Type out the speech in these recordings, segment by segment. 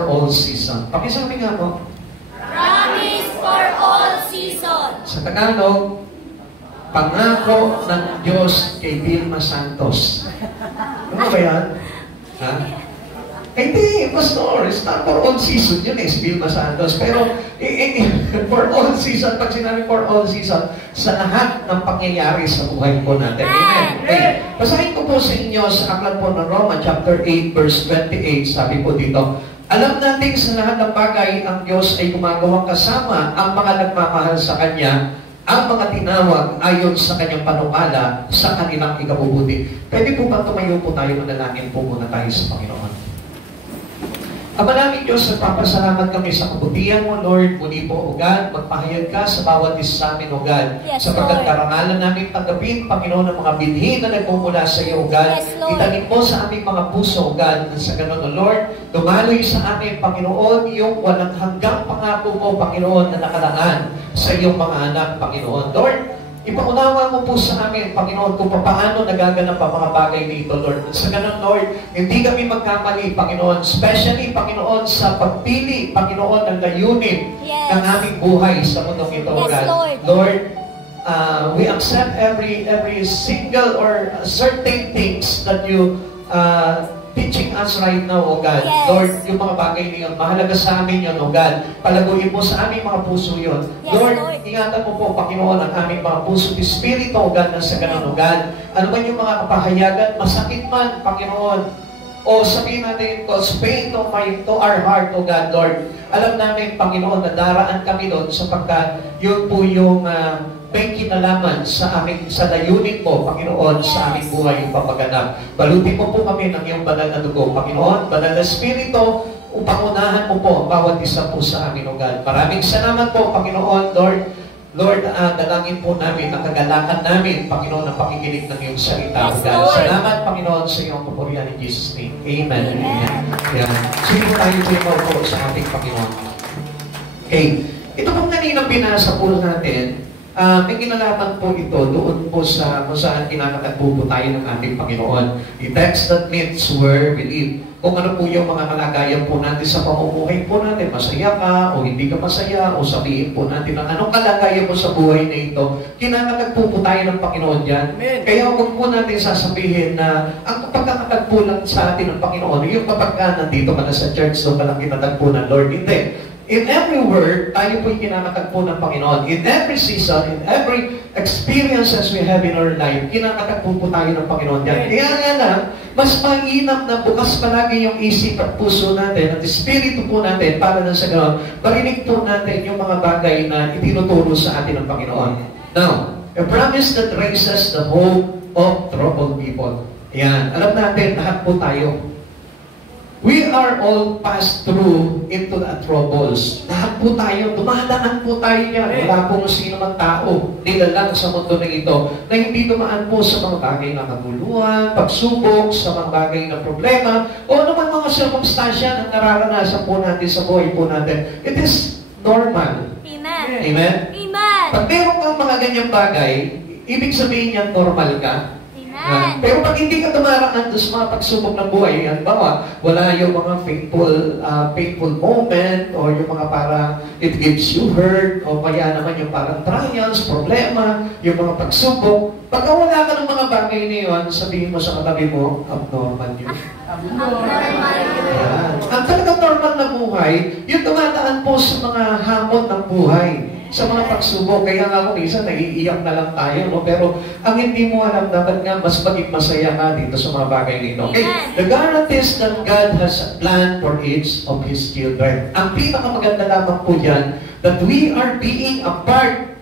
For all season. Pakisabi nga po. Promise for all season. Sa Tagalog, pangako ng Diyos kay Vilma Santos. Ano ba yan? Ha? Hindi, Pastor, it's not for all season. Yun is Vilma Santos. Pero, for all season, pag sinabi for all season, sa lahat ng pangyayari sa buhay po natin. Amen. Okay. Basahin ko po sa inyo sa aklat po ng Roma, chapter 8, verse 28. Sabi po dito, alam natin sa lahat ng bagay, ang Diyos ay gumagawang kasama ang mga nagmamahal sa Kanya, ang mga tinawag ayon sa Kanyang panukala sa kanilang ikabubuti. Pwede po ba tumayo po tayo, manalangin po muna tayo sa Panginoon? Ama namin Diyos, nagpapasalamat kami sa kabutihan mo, Lord. Muli po, O God, magpahayag ka sa bawat isa sa amin, O God. Yes, sapagkat karangalan namin tanggapin, Panginoon, ng mga binhi na nagmumula sa iyo, O God. Yes, Lord. Itanim mo sa aming mga puso, O God, sa ganun, O Lord. Dumaloy sa amin, Panginoon, yung walang hanggang pangako mo, Panginoon, na nakalaan sa iyong mga anak, Panginoon. Lord, ipaunawa mo po sa amin, Panginoon, kung paano nagaganap ang mga bagay dito, Lord. Sa ganun, Lord, hindi kami magkamali, Panginoon. Especially, Panginoon, sa pagpili, Panginoon, ng layunin ng aming buhay sa mundong ito, Yes, God. Lord. Lord, we accept every single or certain things that you teaching us right now, O God. Yes. Lord, yung mga bagay niyon, mahalaga sa amin yun, O God. Palaguin mo sa aming mga puso yun. Yes, Lord, Lord. ingatan mo po, Panginoon, ang aming mga puso, Espiritu, O God, na sa ganun, O God. Ano man yung mga kapahayagan, masakit man, Panginoon, o sabihin natin, cause pain to our heart, O God, Lord. Alam namin, Panginoon, na daraan kami doon sapagkat yun po yung may kinalaman sa layunin mo, Panginoon, sa aming buhay yung papaganap. Balutin mo po kami ng iyong banal na dugo, Panginoon, banal na Espiritu, upang unahan mo po ang bawat isa po sa amin, O God. Maraming salamat po, Panginoon, Lord. Lord, dalangin po namin ang kagalakan namin, Panginoon, ang pakikinig ng iyong salita, O Yes, God. Lord. Salamat, Panginoon, sa iyong papurihan in Jesus' name. Amen. Amen. Yan. Sige po tayo po sa ating Panginoon. Okay. Ito pong kaninang binasa po natin, may kinalaman po ito doon po sa kung saan kinakatagpo po tayo ng ating Panginoon. The text that means where we live. Kung ano po yung mga kalagayan po natin sa pamumuhay po natin, masaya ka o hindi ka masaya, o sabihin po natin ang anong kalagayan mo sa buhay na ito, kinakatagpo po tayo ng Panginoon dyan. Kaya huwag po natin sasabihin na ang pagkakatagpo lang sa atin ng Panginoon, yung kapag ka nandito ka na sa church, doon ka lang kinatagpo ng Lord. Hindi. In every word, tayo po'y kinakatagpo ng Panginoon. In every season, in every experiences we have in our life, kinakatagpo po tayo ng Panginoon yan. Kaya nga lang, mas mainam na bukas palagi yung isip at puso natin at espiritu po natin para na sa gano'n, marinig po natin yung mga bagay na itinuturo sa atin ng Panginoon. Now, a promise that raises the hope of troubled people. Yan. Alam natin, lahat po tayo. We are all passed through into the troubles. Lahat po tayo, dumadaan po tayo niyan. Wala pong sino mang tao, nilalang sa mundo na ito, na hindi dumaan po sa mga bagay na kaguluhan, pagsubok, sa mga bagay na problema, o naman mga sirkumstansya na nararanasan po natin sa buhay po natin. It is normal. Amen. Amen? Amen. Pag meron kang mga ganyang bagay, ibig sabihin niyan normal ka. Amen. Pero pag hindi ka dumaraan doon sa mga pagsubok ng buhay, halimbawa, wala yung mga painful moment, o yung mga parang it gives you hurt, o kaya naman yung parang trials, problema, yung mga pagsubok. Pagka wala ka ng mga bagay na yun, sabihin mo sa katabi mo, abnormal yun. Abnormal yun. Ang talagang normal na buhay, yung dumadaan po sa mga hamon ng buhay, sa mga pagsubok. Kaya nga kung isa, naiiyak na lang tayo, no? Pero ang hindi mo alam, dapat nga mas maging masaya ka dito sa mga bagay nito. Okay? The guarantees that God has a plan for each of His children. Ang pinakamaganda lamang po yan, that we are being a part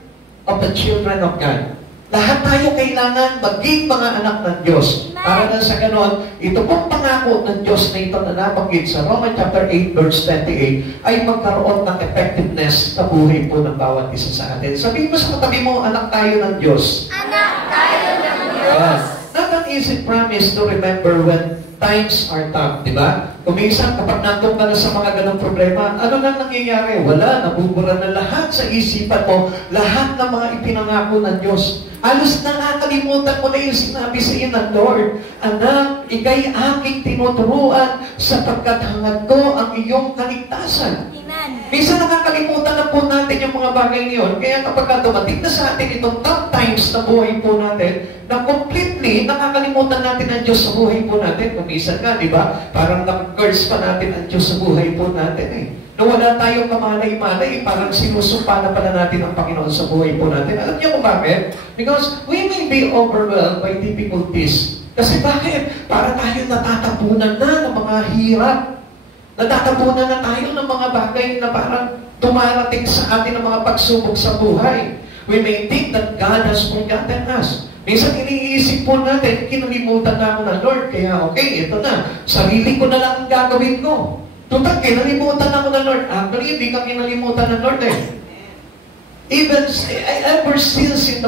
of the children of God. Lahat tayo kailangan maging mga anak ng Diyos. Para na sa ganon, ito pong pangako ng Diyos na ito na nabanggit sa Romans chapter 8 verse 28 ay magkaroon ng effectiveness sa buhay po ng bawat isa sa atin. Sabihin mo sa katabi mo, anak tayo ng Diyos. Anak tayo ng Diyos. Not an easy promise to remember when times are tough, di ba? Kuminsan, kapag nandun ka na sa mga ganong problema, ano lang nangyayari? Wala, nabubura na lahat sa isipan mo, lahat ng mga ipinangako ng Diyos. Halos nakakalimutan mo na yung sinabi sa iyo ng Lord, anak, ika'y aking tinuturuan sapagkat hangad ko ang iyong kaligtasan. Amen. Minsan nakakalimutan na po natin yung mga bagay niyon. Kaya kapag dumating na sa atin itong tough times na buhay po natin, na completely nakakalimutan natin ang Diyos sa buhay po natin. Kung minsan nga, di ba? Parang curse pa natin ang Diyos sa buhay po natin eh. Na wala tayong kamalay-malay, parang sinusumpa na pala natin ang Panginoon sa buhay po natin. Alam niyo kung bakit? Because we may be overwhelmed by difficulties. Kasi bakit? Para tayo natatapunan na ng mga hirap. Natatapunan na tayo ng mga bagay na parang tumarating sa atin ng mga pagsubok sa buhay. We may think that God has forgotten us. Minsan iniisip po natin, kinalimutan na ako ng Lord, kaya okay, ito na. Sarili ko na lang ang gagawin ko. Tutak, kinalimutan ako ng Lord. Actually, hindi ka kinalimutan ng Lord eh. Even ever since in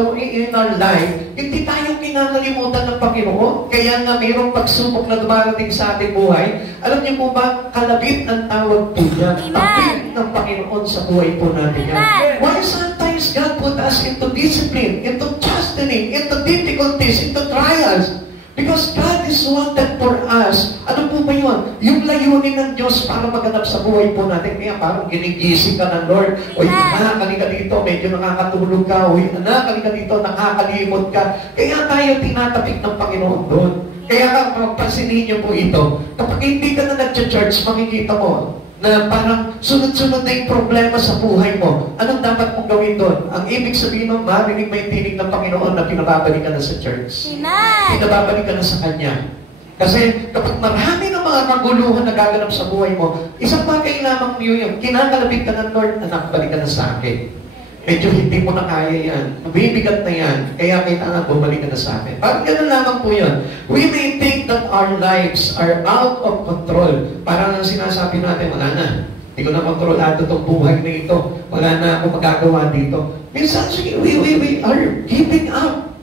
our life, hindi tayo kinakalimutan ng Panginoon. Kaya nga mayroong pagsubok na dumarating sa ating buhay. Alam niyo po ba, kalabit ang tawag po yan. Kapit ng Panginoon sa buhay po natin yan. Why sometimes God put us into discipline, into chastening, into difficulties, into trials? Because God is wanted for us. Ano po ba yun? Yung layunin ng Diyos para maganap sa buhay po natin. Kaya parang ginigising ka ng Lord. O anak, halika dito, medyo nakakatulog ka. O anak, halika dito, nakakalimot ka. Kaya tayo tinatapik ng Panginoon doon. Kaya pansinin niyo po ito. Kapag hindi ka na nag-church, makikita mo na parang sunod-sunod na yung problema sa buhay mo. Anong dapat mong gawin doon? Ang ibig sabihin ng marinig may tinig ng Panginoon na pinababalik ka na sa church. Amen. Pinababalik ka na sa Kanya. Kasi kapag marami ng mga kaguluhan na gaganap sa buhay mo, isang bagay lamang niyo yung kinakalabit ka ng Lord, anak, balik ka na sa akin. Medyo hindi mo na kaya yan. Mabibigat na yan. Kaya kailangan bumalik ka na sa akin. Parang ganun lamang po yun. We may think that our lives are out of control. Parang ang sinasabi natin, wala na. Hindi ko na kontrolado itong buhay na ito. Wala na ako magagawa dito. Minsan, we are giving up.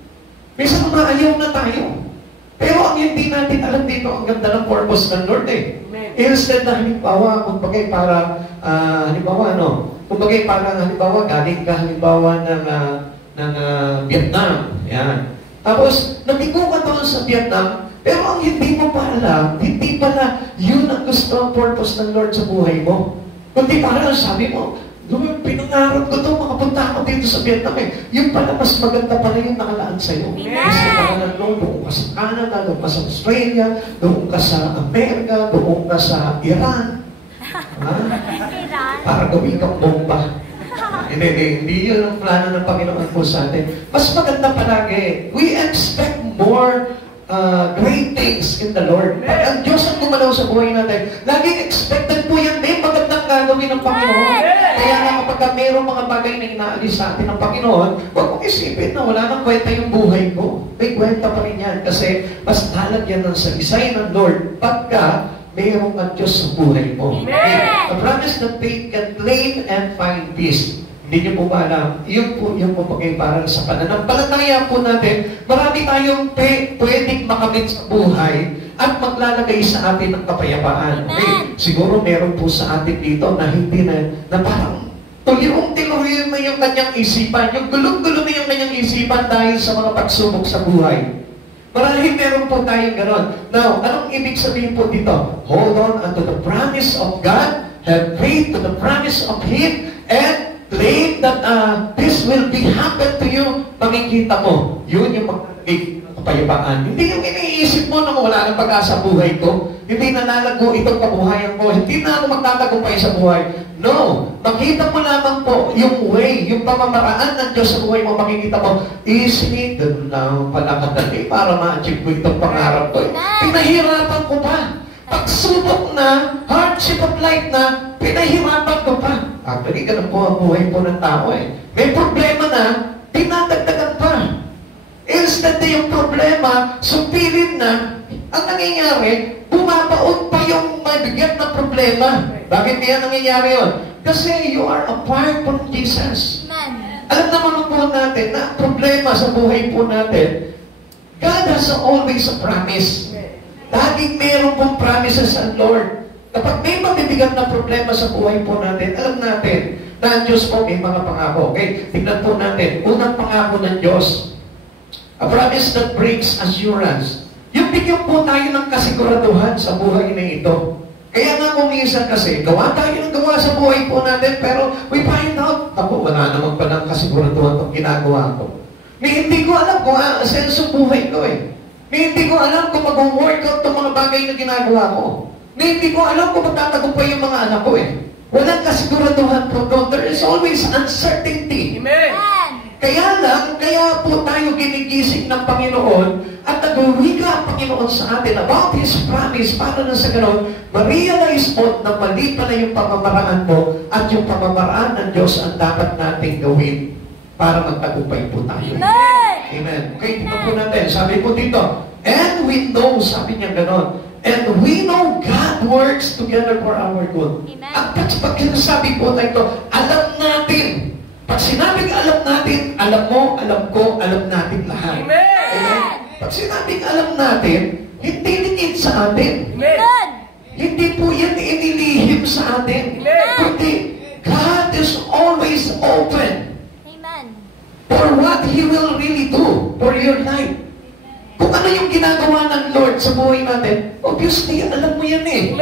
Minsan, maayaw na tayo. Pero ang hindi natin alam dito, ang ganda ng purpose ng Lord eh. Instead na halimbawa, kung bagay para, halimbawa, kumbaga parang halimbawa, galing ka halimbawa ng Vietnam. Yan. Tapos, nabigo ka doon sa Vietnam, pero ang hindi mo pa alam, hindi pala yun ang gusto ang purpose ng Lord sa buhay mo. Kundi parang sabi mo, Lord, pinangarap ko ito, makapunta ako dito sa Vietnam eh. Yung pala, mas maganda pala yung nakalaan sa'yo. Kasi pala doon ka sa Canada, doon ka sa Australia, doon ka sa Amerika, doon ka sa Iran. Para gawin kang bomba. Hindi yun ang plano ng Panginoon po sa atin. Mas maganda palagi. We expect more great things in the Lord. Pag ang Diyos ang gumalaw sa buhay natin, laging expected po yan. May magandang gagawin ng Panginoon. Kaya nga kapag mayroong mga bagay na inaalis sa atin ng Panginoon, huwag mong isipin na wala nang kwenta yung buhay ko. May kwenta pa rin yan. Kasi mas nalagyan ng salisay ng Lord pagka mayroong ang Diyos sa buhay mo. A promise that faith can claim and find peace. Hindi niyo po ba alam? Yun po yung pagpagay para sa pananampalataya po natin. Marami tayong pwedeng makamit sa buhay at maglalagay sa atin ng kapayapaan. Okay? Siguro meron po sa atin dito na hindi na parang tulirong-tilurin na yung kanyang isipan. Yung gulong-gulo na yung kanyang isipan dahil sa mga pagsubok sa buhay. Marahil meron po tayong ganon. Now, anong ibig sabihin po dito? Hold on unto the promise of God, have faith to the promise of Him, and claim that this will be happen to you. Makikita mo, yun yung magkakit kapayapaan. Hindi yung iniisip mo na wala ng pag-asa buhay ko. Hindi na nalago itong kabuhayan ko. Hindi na ako magtatagumpay sa buhay. No. Makita mo lamang po yung way, yung pamamaraan ng Diyos sa buhay mo. Makikita mo, easily, doon lang pala kadali para ma-achieve ko itong pangarap ko. Pinahirapan ko pa. Pagsubok na, hardship of life na, pinahirapan ko pa. Actually, ganun po ang buhay po ng tao eh. May problema na, pinadagdagan pa. Instead na yung problema, supilin na, ang nangyayari, bumabaon pa yung mabigat na problema. Bakit kaya nangyayari yun? Kasi you are apart from Jesus. Alam naman po natin na problema sa buhay po natin, God has always a promise. Laging meron pong promises ang Lord. Kapag may mabibigat na problema sa buhay po natin, alam natin na ang Diyos po may mga pangako. Okay? Tignan po natin. Unang pangako ng Diyos. A promise that brings assurance. Yung bigyan po tayo ng kasiguraduhan sa buhay na ito. Kaya nga kung minsan kasi, gawa tayo ng gawa sa buhay po natin, pero we find out, ako, wala naman pa ng kasiguraduhan itong ginagawa ko. May hindi ko alam kung asenso buhay ko eh. May hindi ko alam kung mag-workout itong mga bagay na ginagawa ko. May hindi ko alam kung magtatagumpay yung mga anak ko eh. Walang kasiguraduhan po doon. There is always uncertainty. Amen. Kaya po tayo ginigising ng Panginoon at nag-uwika ang Panginoon sa atin about His promise para na sa ganoon, ma-realize mo na mali pala yung pamamaraan mo at yung pamamaraan ng Diyos ang dapat nating gawin para magtagumpay po tayo. Amen. Amen. Okay, tingnan po natin. Sabi po dito, and we know, sabi niya ganoon, and we know God works together for our good. Amen. At pag sinasabi po na ito, alam natin. Pag sinabing alam natin, alam mo, alam ko, alam natin lahat. Amen. Pag sinabing alam natin, hindi dikit sa atin. Amen. Hindi po yan inilihim sa atin. Amen. Kundi, God is always open Amen. for what He will really do for your life. Kung ano yung ginagawa ng Lord sa buhay natin, obviously, alam mo yan eh.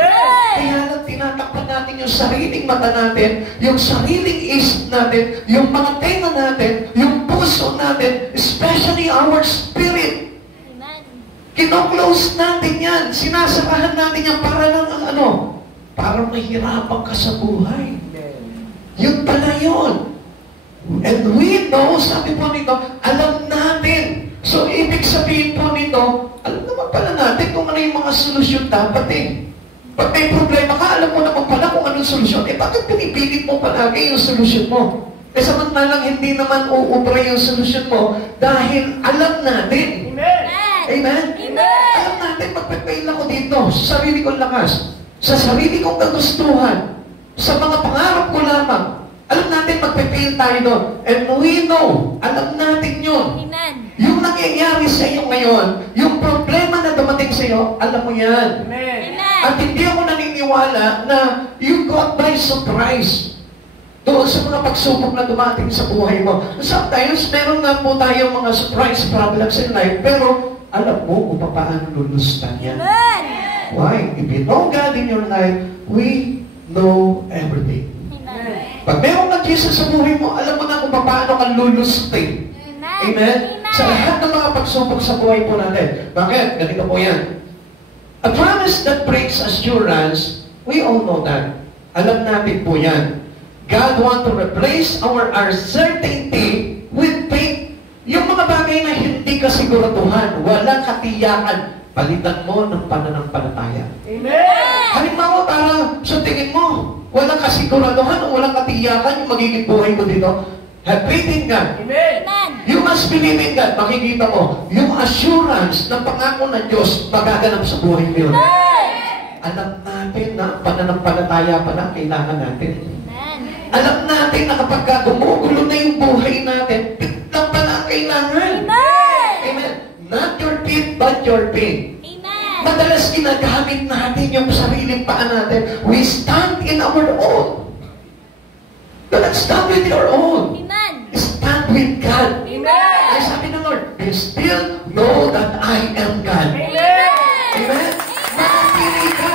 Kaya lang tinatakpan natin yung sariling mata natin, yung sariling isip natin, yung mga tenga natin, yung puso natin, especially our spirit. Amen. Kino-close natin yan. Sinasarahan natin yan para lang ang ano? Para mahirapan ka sa buhay. Yun pala yun. And we know, sabi po nito, alam natin. So, ibig sabihin po nito, alam naman pala natin kung ano yung mga solusyon dapat eh. Pag may problema ka, alam mo naman pala kung anong solusyon. Eh, bakit pinipilit mo palagi yung solusyon mo? Eh, samantalang hindi naman uubra yung solusyon mo dahil alam natin. Amen. Amen? Amen. Alam natin, magpe-fail ako dito sa sarili kong lakas, sa sarili kong kagustuhan, sa mga pangarap ko lamang. Alam natin, magpe-fail tayo doon. And we know, alam natin yun. Amen. Yung nangyayari sa iyo ngayon, yung problema na dumating sa iyo, alam mo yan. Amen. At hindi ako naniniwala na you got by surprise doon sa mga pagsubok na dumating sa buhay mo. Sometimes, meron nga po tayo mga surprise problems in life, pero alam mo kung paano lulustan yan. Amen. Why? If you know God in your life, we know everything. Amen. Pag meron ka Jesus sa buhay mo, alam mo na kung paano ka lulustin. Amen? Sa lahat ng mga pagsubok sa buhay po natin. Bakit? Ganito po yan. A promise that brings assurance, we all know that. Alam natin po yan. God want to replace our uncertainty with faith. Yung mga bagay na hindi kasiguraduhan, walang katiyakan, palitan mo ng pananampalataya. Amen. Halimbawa, parang sa tingin mo, walang kasiguraduhan o walang katiyakan yung magiging buhay mo dito. Have faith in God. Amen. Amen. You must believe in God. Makikita mo, yung assurance ng pangako ng Diyos magaganap sa buhay mo yun. Alam natin na pananampalataya pa lang kailangan natin. Amen. Alam natin na kapag gumugulo na yung buhay natin, lang pala ang kailangan. Amen. Amen. Not your faith, but your faith. Amen. Madalas ginagamit natin yung sariling paa natin. We stand in our own. Do not stand with your own. Amen. Stand with God. Amen. Ay sabi ng Lord, be still, know that I am God. Amen. Amen? Manatili ka.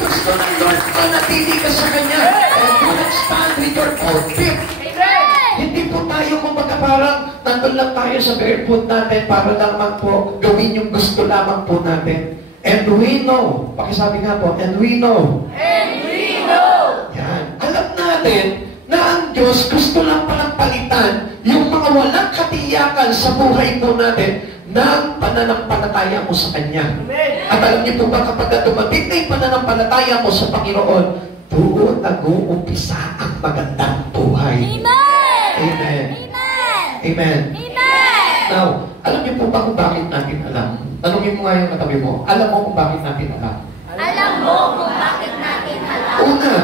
Gusto ng Lord, manatili ka sa Kanya. And do not stand with your own feet. Amen. Hindi po tayo kumbaga parang nandun lang tayo sa barefoot natin para lamang po gawin yung gusto lamang po natin. And we know, pakisabi nga po, and we know. And we know. Yan. Alam natin na ang Diyos gusto lang palang palitan yung mga walang katiyakan sa buhay po natin ng pananampalataya mo sa Kanya. Amen. At alam niyo po ba kapag dumating na yung pananampalataya mo sa Panginoon, doon nag-uumpisa ang magandang buhay. Amen. Amen. Amen. Amen. Amen. Now, alam niyo po ba kung bakit natin alam? Tanungin mo nga yung katabi mo, alam mo kung bakit natin alam? Alam mo kung bakit natin alam. Una,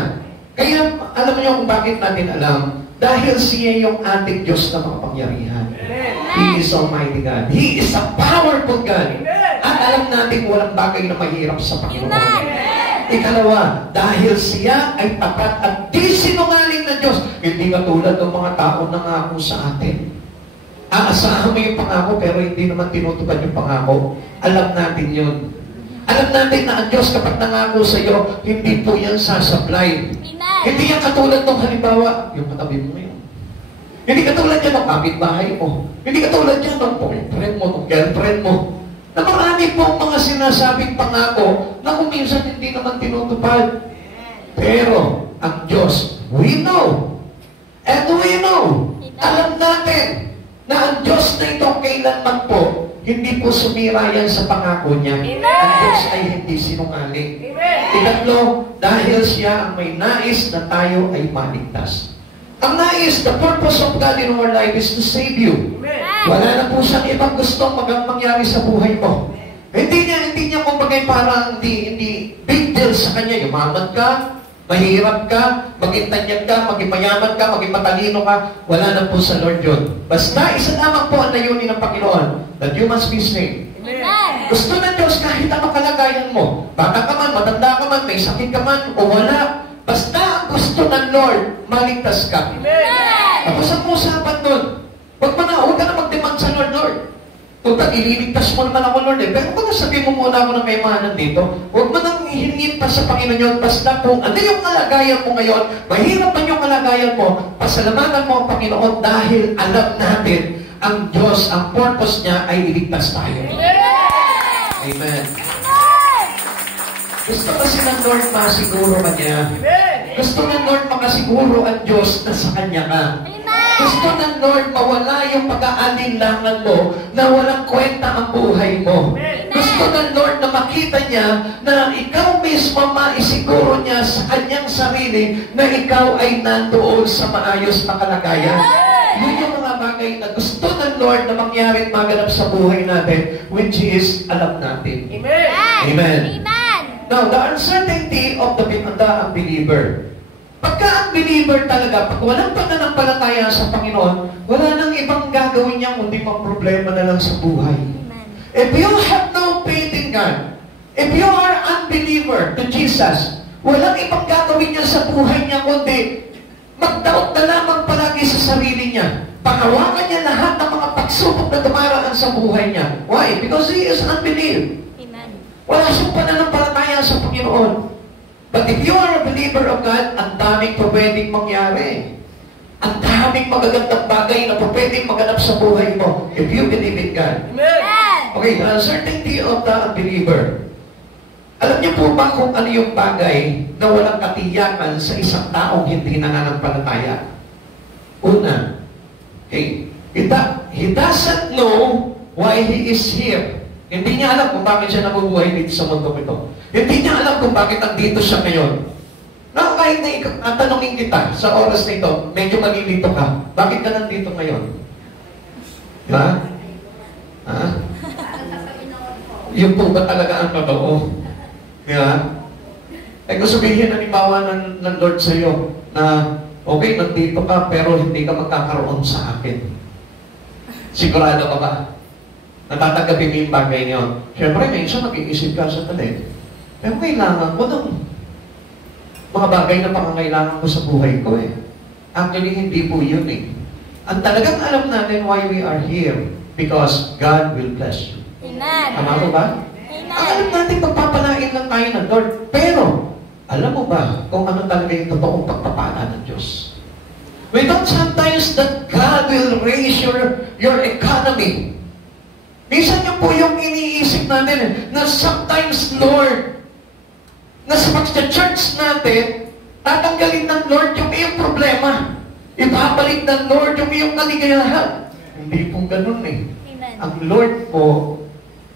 kaya alam niyo kung bakit natin alam? Dahil siya yung ating Diyos na makapangyarihan. Amen. He is Almighty God. He is a powerful God. Amen. At alam natin walang bagay na mahirap sa Panginoon. Amen. Ikalawa, dahil siya ay tapat at di sinungaling na Diyos. Hindi katulad ng mga tao nangako sa atin. Aasahan mo yung pangako pero hindi naman tinutupad yung pangako. Alam natin yun. Alam natin na ang Diyos kapag nangako sa iyo, hindi po yan sasablay. Hindi yan katulad ng halimbawa, yung katabi mo ngayon. Hindi katulad yan ng kapitbahay mo. Hindi katulad yan ng boyfriend mo, ng girlfriend mo. Na marami po ang mga sinasabing pangako na kung minsan hindi naman tinutupad. Pero, ang Diyos, we know. And we know. Alam natin na ang Diyos na ito kailanman po, hindi po sumira yan sa pangako niya. Ang Diyos ay hindi sinungaling. Ikatlo, dahil siya ang may nais na tayo ay maligtas. Ang nais, the purpose of God in our life is to save you. Wala na po siyang ibang gustong mangyari sa buhay mo. Hindi niya kumbaga parang hindi big deal sa kanya. Yumaman ka, mahirap ka, maging tanyag ka, maging mayaman ka, maging matalino ka. Wala na po sa Lord yun. Basta isa lamang po ang layunin ng Panginoon, that you must be saved. Gusto ng Diyos kahit ang kalagayan mo. Bata ka man, matanda ka man, may sakit ka man, o wala. Basta ang gusto ng Lord, maligtas ka. Tapos ang usapan nun, huwag ka na mag-demand sa Lord. Tuta, ililigtas mo naman ako, Lord. Pero kung sabihin mo muna ako ng kayamanan dito, huwag mo nang ihingin pa sa Panginoon yun. Basta kung ano yung kalagayan mo ngayon, mahirap man yung kalagayan mo, pasalamatan mo ang Panginoon dahil alam natin ang Diyos, ang purpose niya ay iligtas tayo. Amen. Gusto kasi ng Lord makasiguro ka niya. Gusto ng Lord makasiguro ang Diyos na sa Kanya ka. Gusto ng Lord mawala yung pag-aalinlangan mo na walang kwenta ang buhay mo. Gusto ng Lord na makita niya na ikaw mismo maisiguro niya sa kanyang sarili na ikaw ay nandoon sa maayos na kalagayan. Yun yung mga bagay na gusto ng Lord na mangyari at maganap sa buhay natin, which is alam natin. Amen. Amen. Now, the uncertainty of the unbeliever. Pagka ang believer talaga, pag walang pananampalataya sa Panginoon, wala nang ibang gagawin niya kundi mga problema na lang sa buhay. If you have no faith in God, if you are unbeliever to Jesus, walang ibang gagawin niya sa buhay niya kundi magdaot na lamang palagi sa sarili niya. Pakawakan niya lahat ng mga pagsubok na dumaraan sa buhay niya. Why? Because he is unbelieved. Wala siyang pananampalataya sa Panginoon. But if you are a believer of God, ang daming pwedeng mangyari. Ang daming magagandang bagay na pwedeng maganap sa buhay mo if you believe in God. Amen. Okay, the uncertainty of the unbeliever. Alam niyo po ba kung ano yung bagay na walang katiyakan sa isang taong hindi nananampalataya? Una, okay, he doesn't know why he is here. Hindi niya alam kung bakit siya nabubuhay dito sa mundo ito. Hindi niya alam kung bakit nandito siya ngayon. Na kahit na tanongin kita sa oras na ito, medyo malilito ka. Bakit ka nandito ngayon? Diba? Ha? Yun po ba talaga ang totoo? Diba? Eh kung sabihin halimbawa ng Lord sa iyo na okay, nandito ka pero hindi ka magkakaroon sa akin. Sigurado ka ba? Natatanggapin mo yung bagay niyo. Siyempre, minsan mag-iisip ka sa talit. Pero kailangan ko ng mga bagay na pangangailangan ko sa buhay ko eh. Actually, hindi po yun eh. Ang talagang alam natin why we are here, because God will bless you. Amen. Tama po ba? Amen. Ang alam natin, pagpapalain lang tayo ng Lord. Pero, alam mo ba kung ano talaga yung totoong pagpapala ng Diyos? We thought sometimes that God will raise your economy. Minsan yun po yung iniisip natin na sometimes, Lord, na sa pag-church natin, tatanggalin ng Lord yung iyong problema. Ibabalik ng Lord yung iyong kaligayahan. Hindi po ganun eh. Amen. Ang Lord po,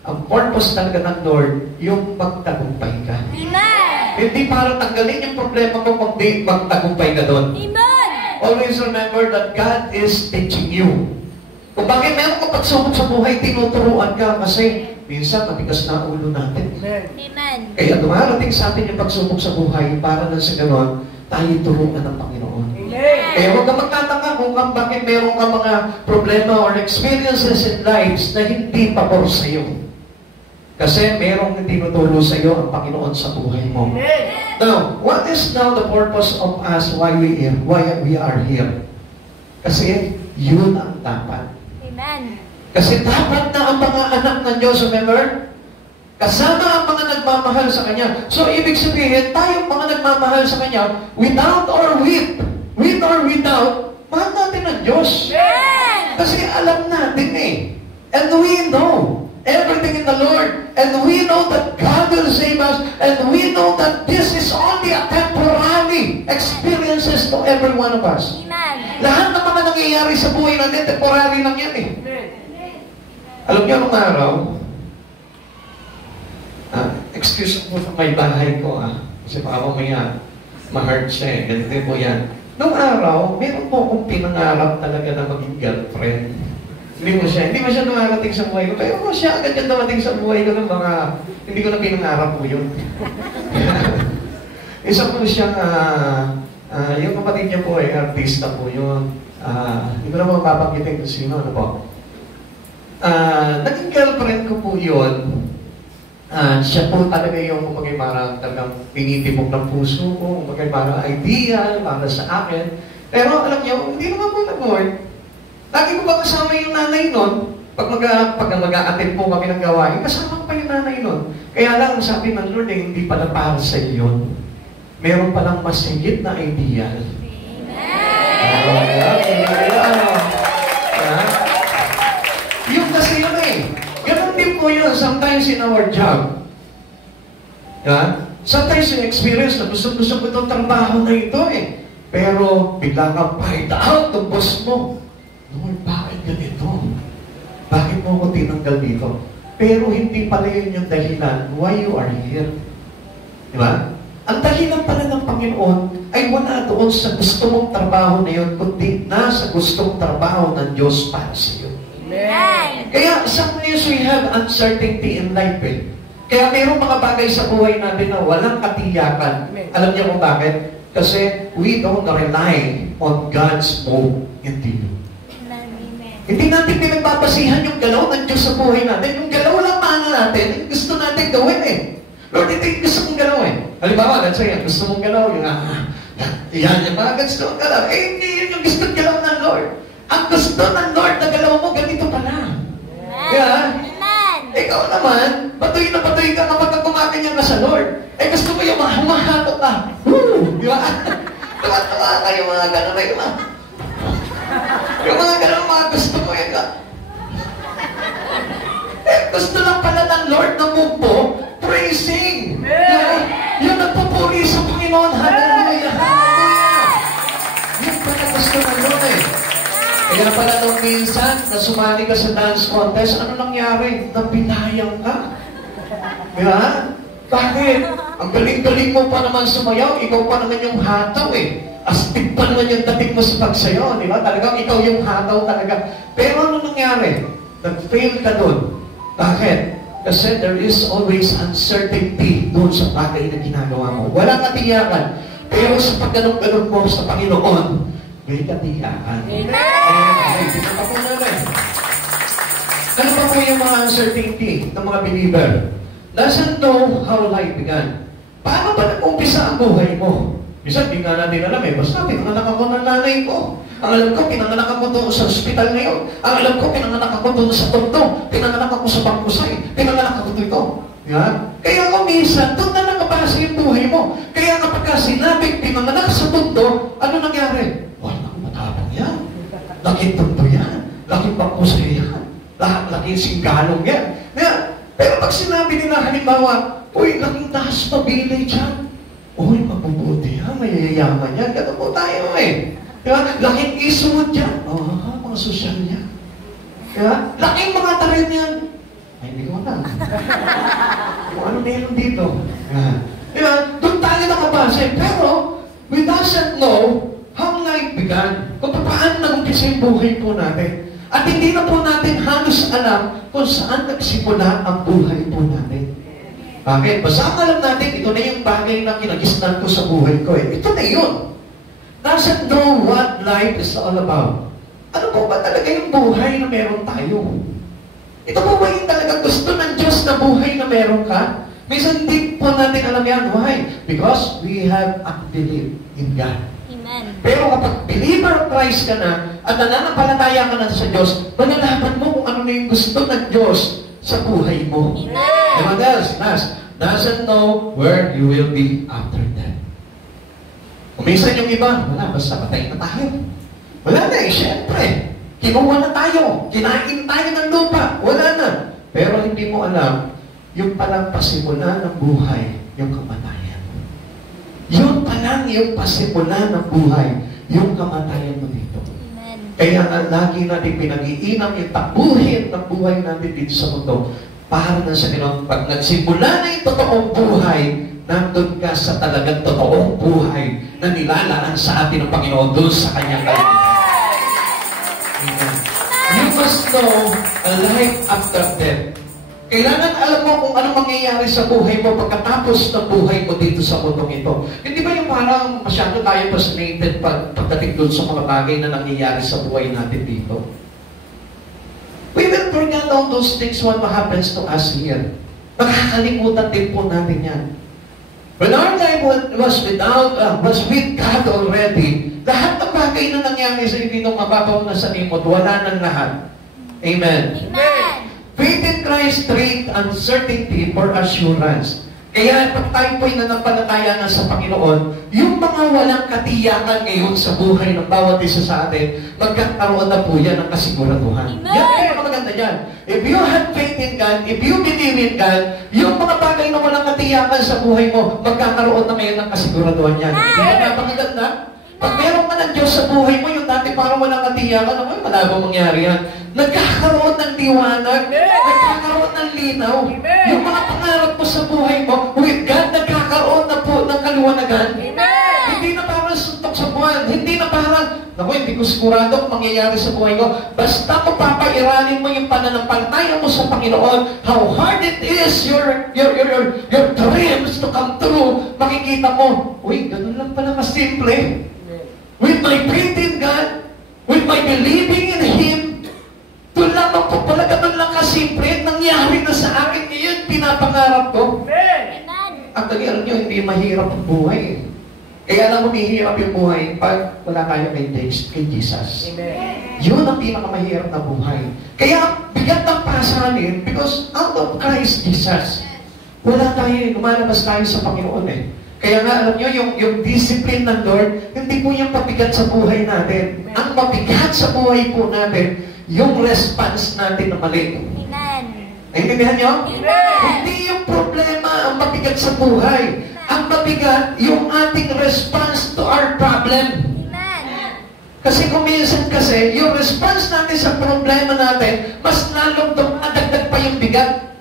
ang purpose talaga ng Lord, yung magtagumpay ka. Amen. Hindi para tanggalin yung problema mo, magtagumpay ka doon. Amen. Always remember that God is teaching you. Kung bakit meron ka pagsubok sa buhay, tinuturuan ka kasi minsan matigas na ulo natin. Amen. Kaya dumarating sa atin yung pagsubok sa buhay para na sa ganon, tayo turuan ng Panginoon. Kaya huwag ka magtataka kung bakit meron ka mga problema or experiences in lives na hindi pabor sa iyo. Kasi merong tinuturo sa iyo ang Panginoon sa buhay mo. Now, what is now the purpose of us why we are here? Kasi yun ang dapat. Amen. Kasi dapat na ang mga anak ng Diyos, remember? Kasama ang mga nagmamahal sa Kanya. So, ibig sabihin, tayong mga nagmamahal sa Kanya, without or with or without, mahal natin ang Diyos. Kasi alam natin eh. And we know everything in the Lord. And we know that God will save us. And we know that this is only a temporary experiences to every one of us. Amen. Lahat ng mga nangyayari sa buhay natin, temporary lang yan eh. Alam niyo, nung araw, excuse mo sa may bahay ko kasi baka mamaya ma-hurt siya eh. Ganito po yan. Nung araw, meron po akong pinangarap talaga na maging girlfriend. Hindi mo siya dumarating sa buhay ko. Pero kung siya agad yan dumating sa buhay ko ng mga, hindi ko na pinangarap po yun. Isa po siyang, yung kapatid niya po ay artista po yun. Hindi ko na mapapanggitin kung sino, ano po. Naging girlfriend ko po yun. Siya po talaga yung parang talagang pinitibok ng puso ko, parang ideal para sa akin. Pero alam niyo, hindi naman po nag-work. Lagi ko ba kasama yung nanay nun? Pag mag-a-attend po kami ng gawain, kasama ko pa yung nanay nun. Kaya lang, sabi ng Lord, hindi pala para sa iyon. Meron palang mas higit na ideal. Yung kasi yun eh. Ganun din po yun sometimes in our job. Sometimes yung experience na gusto ko itong trabaho na ito eh. Pero bigla kang find out ng boss mo. Lord, bakit ganito? Bakit mo ko tinanggal dito? Pero hindi pala yun yung dahilan why you are here. Diba? Ang dahilan pala ng Panginoon ay wala doon sa gusto mong trabaho na yun, kundi nasa gustong trabaho ng Diyos para sa iyo. Amen. Kaya sometimes we have uncertainty in life eh. Kaya mayroong mga bagay sa buhay natin na walang katiyakan. Alam niyo kung bakit? Kasi we don't rely on God's move into you. Hindi natin pinagbabasihan yung galaw ng Diyos sa buhay natin. Yung galaw lang mahal natin, yung gusto natin gawin eh. Lord, ito yung gusto mong galaw eh. Halimbawa, let's say, gusto mong galaw, yung yung mga gusto mong galaw. Eh, hindi yun yung gusto galaw ng Lord. Ang gusto ng Lord na galaw mo, ganito pala. Kaya, ikaw naman, patuloy na patuloy ka kapag kumakanya ka sa Lord. Eh, gusto mo yung humahatot ka. Di ba? Tuwa-tuwa kayo mga gano'n na yun. Yung mga gano'n mga gusto mo yun ka. Eh, gusto lang pala ng Lord na move po, praising. Yung nagpupuri sa Panginoon. Hallelujah. Hallelujah. Yung pala gusto ng Lord eh. Kaya pala nung minsan, na sumali ka sa dance contest, ano nangyari? Napinayang ka. Diba? Bakit? Ang galing-galing mo pa naman sumayaw, ikaw pa naman yung hataw eh. Astig pa naman yung dating mo sa pagsayaw, di ba? Talagang ikaw yung hataw talaga. Pero ano nangyari? Nag-fail ka doon. Bakit? Kasi there is always uncertainty doon sa bagay na ginagawa mo. Walang katiyakan. Pero sa pagganong-ganong mo sa Panginoon, may katiyakan. Amen! Ano pa po yung mga uncertainty ng mga believer? Doesn't know how life began. Paano ba nag-umpisa ang buhay mo? Bisa, di nga natin alam eh. Basta, pinanganak ako ng nanay ko. Ang alam ko, pinanganak ako doon sa ospital ngayon. Ang alam ko, pinanganak ako doon sa tugtong. Pinanganak ako sa Bangkusay. Pinanganak ako dito. Yeah? Kaya kung minsan, doon na nakabasa yung buhay mo. Kaya kapag sinabing pinanganak sa tugtong, ano nangyari? Wala akong matapang yan. Laking tugtong yan. Laking Bangkusay yan. Laking singgalong yan. Yeah? Pero pag sinabi nila, halimbawa, uy, laking taas pa village yan. Uy, mabubuti yan, mayayaman yan. Ganun po tayo eh. Diba? Laking isuod yan. Mga sosyal yan. Diba? Laking mga tarin yan. Ay, hindi ko alam. Kung ano na yun dito. Diba? Doon tayo nakabase. Pero, we doesn't know how life began. Kung paano nag-umpisa yung buhay po natin. At hindi na po natin halos alam kung saan nagsimula ang buhay po natin. Bakit? Basta ang alam natin, ito na yung bagay na kinagisnan ko sa buhay ko eh. Ito na yun. Doesn't know what life is all about. Ano po ba talaga yung buhay na meron tayo? Ito po ba yung talagang gusto ng Diyos na buhay na meron ka? Minsan hindi po natin alam yan. Why? Because we have unbelief in God. Amen. Pero kapag believer of Christ ka na at nananampalataya ka na sa Diyos, malalaman mo kung ano na yung gusto ng Diyos sa buhay mo. Amen. Everyone else doesn't know where you will be after that. Kuminsan yung iba, wala, basta patay na tayo. Wala na eh, syempre. Kinuha na tayo. Kinain tayo ng lupa. Wala na. Pero hindi mo alam, yung palang pasimula ng buhay, yung kamatayan. Yung palang yung pasimula ng buhay, yung kamatayan mo dito. Amen. Kaya nga lagi natin pinag-iinam yung tabuhin ng buhay natin dito sa mundo para na sa Panginoon. Pag nagsimula na yung totoong buhay, nandun ka sa talagang totoong buhay na nilalaan sa atin ng Panginoon doon sa kanyang kaligtasan. You must know a life after death. Kailangan alam mo kung ano mangyayari sa buhay mo pagkatapos ng buhay mo dito sa mundong ito. Hindi ba yung parang masyado tayo fascinated pagdating doon sa mga bagay na nangyayari sa buhay natin dito? We will forget all those things what happens to us here. Makakalimutan din po natin yan. When our life was with God already, lahat ng bagay na nangyari sa ibinong mababaw na sa limot, wala nang lahat. Amen. Amen. Faith in Christ trade uncertainty for assurance. Kaya pag tayo po'y nanampalataya na sa Panginoon, yung mga walang katiyakan ngayon sa buhay ng bawat isa sa atin, magkakaroon na po yan ng kasiguraduhan. Amen. Yan kaya maganda yan. If you have faith in God, if you believe in God, yung mga bagay na walang katiyakan sa buhay mo, magkakaroon na ngayon ng kasiguraduhan yan. Kaya napakaganda. Pag meron ka ng Diyos sa buhay mo, yung dati parang walang katiyakan, ay malabang mangyari yan. Nagkakaroon ng liwanag, nagkakaroon ng linaw. Yung mga pangarap mo sa buhay mo, with God, nagkakaroon na po ng kaliwanagan. Hindi na parang suntok sa buwan. Hindi na parang, naku, hindi ko sigurado kung mangyayari sa buhay ko. Basta mapapairalin mo yung pananampalataya mo sa Panginoon, how hard it is your dreams to come true, makikita mo, uy, ganun lang pala kasimple. With my faith in God, with my believing in Him, doon lamang po pala, ganun lang kasimple, nangyari na sa akin ngayon, pinapangarap ko. Amen. Ang alam nyo, hindi mahirap ang buhay. Kaya lang humihirap yung buhay pag wala tayo kay Jesus. Amen. Yun ang pinakamahirap na buhay. Kaya bigat ng pasanin because out of Christ Jesus, wala tayo, lumalabas tayo sa Panginoon eh. Kaya nga, alam nyo, yung discipline ng Lord, hindi po yung pabigat sa buhay natin. Ang mabigat sa buhay po natin, yung response natin na mali. Amen. Naintindihan nyo? Amen. Hindi yung problema ang mabigat sa buhay. Ang mabigat, yung ating response to our problem. Amen. Kasi kung minsan kasi, yung response natin sa problema natin, mas lalong dumadagdag pa yung bigat.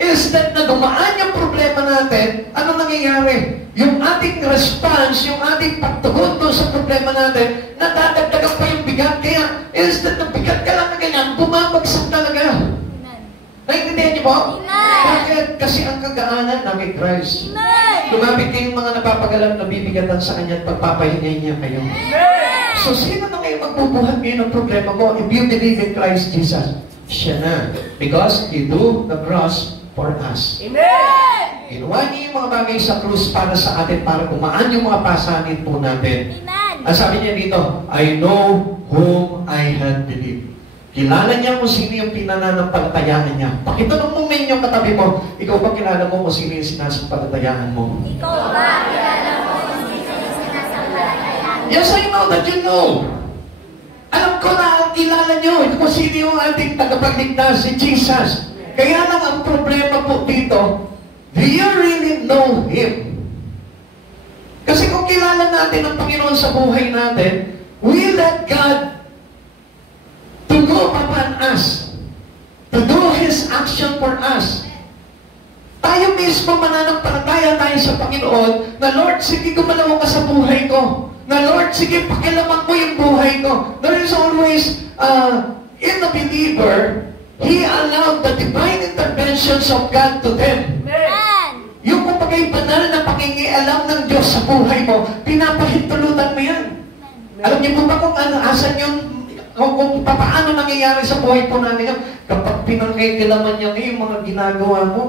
Instead na dumaan yung problema natin, ano nangyayari? Yung ating response, yung ating pagtugon doon sa problema natin, nadadagdagan pa yung bigat. Kaya, instead na bigat ka lang na ganyan, bumabagsak talaga. Amen. Naintindihan niyo po? Amen. Bakit? Kasi ang kagaanan na kay Christ. Amen. Lumapit kayong mga napapagalang nabibigatan sa Kanya at pagpapahingay niya kayo. So, sino na ngayon magbubuhat ngayon ng problema mo? If you believe in Christ Jesus, siya na. Because He do the cross for us. Amen. Ginawa niya yung mga bagay sa krus para sa atin, para gumaan yung mga pasanin po natin. Amen. Ang sabi niya dito, I know whom I have believed. Kilala niya kung sino yung pinananampalatayaan niya. Pakitanong mo ngayon yung katabi mo, ikaw ba kilala mo kung sino yung sinasampalatayaan mo? Ikaw ba kilala mo kung sino yung sinasampalatayaan mo? Yes, I know that you know. Alam ko na kilala niyo kung sino yung ating tagapagligtas, si Jesus. Kaya lang ang problema po dito, do you really know Him? Kasi kung kilala natin ang Panginoon sa buhay natin, we let God to go upon us, to do His action for us. Tayo mismo mananampalataya tayo sa Panginoon na Lord, sige gumalaw ka sa buhay ko. Na Lord, sige pakilaman mo yung buhay ko. There is always, in the believer, He allowed the divine interventions of God to them. Amen. Yung kapagay banal na pakingialam ng Diyos sa buhay mo, pinapahintulutan mo yan. Alam niyo po ba kung ano, asan yung kung paano nangyayari sa buhay po natin yan, kapag pinangkikilaman niya na yung mga ginagawa mo,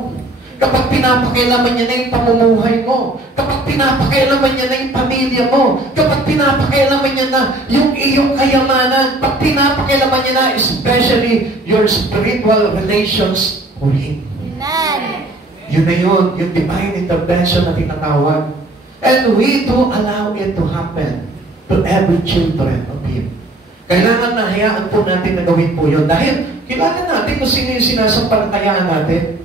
kapag pinapakialaman niya na yung pamumuhay mo, kapag pinapakialaman niya na yung pamilya mo, kapag pinapakialaman niya na yung iyong kayamanan, kapag pinapakialaman niya na especially your spiritual relations for Him. Amen. Yun na yun, yung divine intervention na tinatawag. And we do allow it to happen to every children of Him. Kailangan na hayaan po natin na gawin po yun. Dahil kilala natin kung sino yung sinasampalatayaan natin.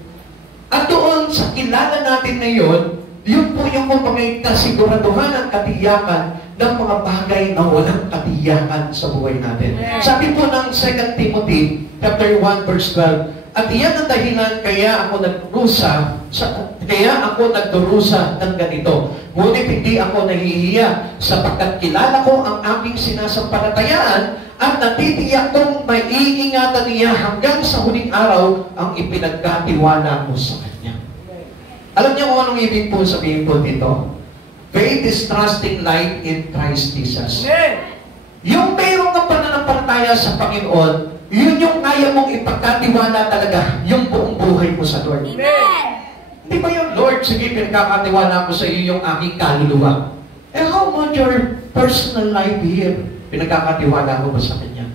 At doon sa kilala natin na yun, yun po yung mga kasiguraduhan at katiyakan ng mga bagay na walang katiyakan sa buhay natin. Sabi po ng 2 Timothy chapter 1 verse 12, at iyan ang dahilan kaya ako nagdurusa ng ganito. Ngunit hindi ako nahihiya sapagkat kilala ko ang aking sinasampalatayaan at natitiyak kong maiingatan niya hanggang sa huling araw ang ipinagkatiwala mo sa Kanya. Alam niyo kung anong ibig po sabihin po dito? Faith is trusting life in Christ Jesus. Yung mayroong kang pananampalataya sa Panginoon, yun yung kaya mong ipagkatiwala talaga yung buong buhay mo sa Lord. Amen. Hindi ba yun, Lord, sige, pinagkakatiwala ko sa iyo yung aking kaluluwa. How about your personal life here? Pinagkakatiwala ko ba sa Kanya?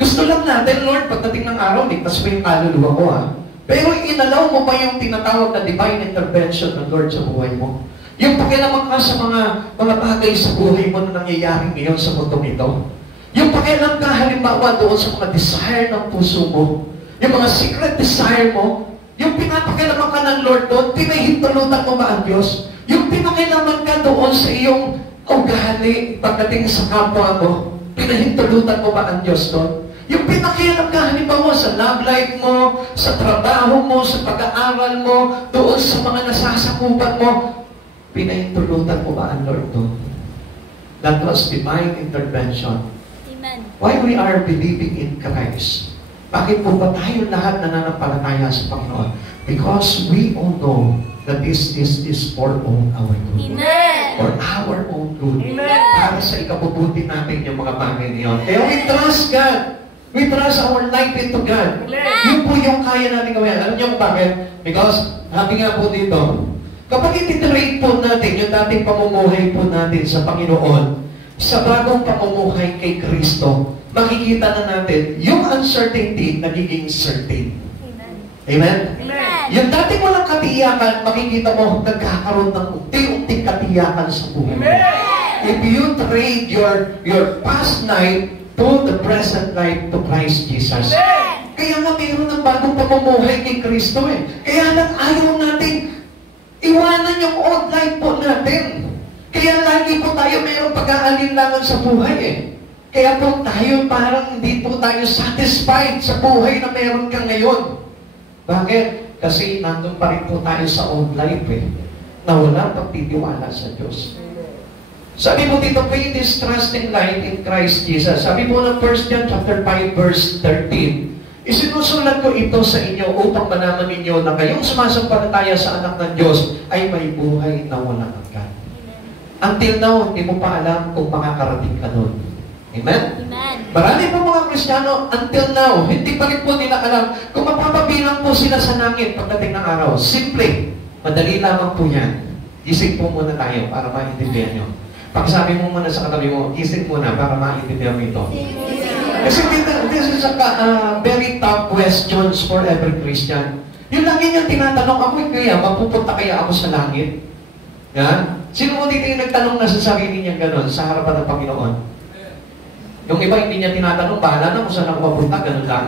Gusto lang natin, Lord, pagdating ng araw, ligtas mo yung kaluluwa ko, ha? Pero inalaw mo ba yung tinatawag na divine intervention ng Lord sa buhay mo? Yung pakialaman ka sa mga bagay sa buhay mo na nangyayari ngayon sa mundong ito? Yung pakialam ka halimbawa doon sa mga desire ng puso mo, yung mga secret desire mo, yung pinapakialaman ka ng Lord doon, pinahintulutan mo ba ang Diyos? Yung pinakialaman ka doon sa iyong ugali pagdating sa kapwa mo, pinahintulutan mo ba ang Diyos doon? Yung pinakialam ka halimbawa sa love life mo, sa trabaho mo, sa pag-aaral mo, doon sa mga nasasakupan mo, pinahintulutan mo ba ang Lord doon? That was divine intervention. Amen. Why we are believing in Christ? Bakit po ba tayo lahat nananampalataya sa Panginoon? Because we all know that this is for all our good. Amen. For our own good. Amen. Para sa ikabubuti natin yung mga bagay niyon. Kaya we trust God. We trust our life into God. Yun po yung kaya natin gawin. Alam niyo kung bakit? Because, sabi nga po dito, kapag ititrade po natin yung dating pamumuhay po natin sa Panginoon, sa bagong pamumuhay kay Kristo, makikita na natin yung uncertainty nagiging certain. Amen. Amen? Yung dating walang katiyakan, makikita mo nagkakaroon ng unti-unting katiyakan sa buhay. If you trade your past life to the present life to Christ Jesus. Kaya nga mayroon ng bagong pamumuhay kay Kristo eh. Kaya lang ayaw natin iwanan yung old life po natin. Kaya lagi po tayo mayroong pag-aalinlangan sa buhay eh. Kaya po tayo parang hindi po tayo satisfied sa buhay na meron ka ngayon. Bakit? Kasi nandun pa rin po tayo sa old life eh. Na walang pagtitiwala sa Diyos. Sabi po dito, faith is trusting life in Christ Jesus. Sabi po ng 1 John chapter 5 verse 13, isinusulat ko ito sa inyo upang malaman ninyo na kayong sumasampalataya sa anak ng Diyos ay may buhay na walang hanggan. Until now, hindi mo pa alam kung makakarating ka doon. Amen? Amen. Marami po mga Kristiyano, until now, hindi pa rin po nila alam kung mapapabilang po sila sa langit pagdating ng araw. Simple. Madali lamang po yan. Isip po muna tayo para maintindihan nyo. Pagsabi mo muna sa katabi mo, isip muna para maintindihan mo ito. Kasi this is a very tough questions for every Christian. Yung lagi niyang tinatanong, ako kaya, mapupunta kaya ako sa langit? Yan? Sino mo dito yung nagtanong na sa sarili niya gano'n sa harapan ng Panginoon? Yung iba hindi niya tinatanong, bahala na kung saan ako mapunta, gano'n lang.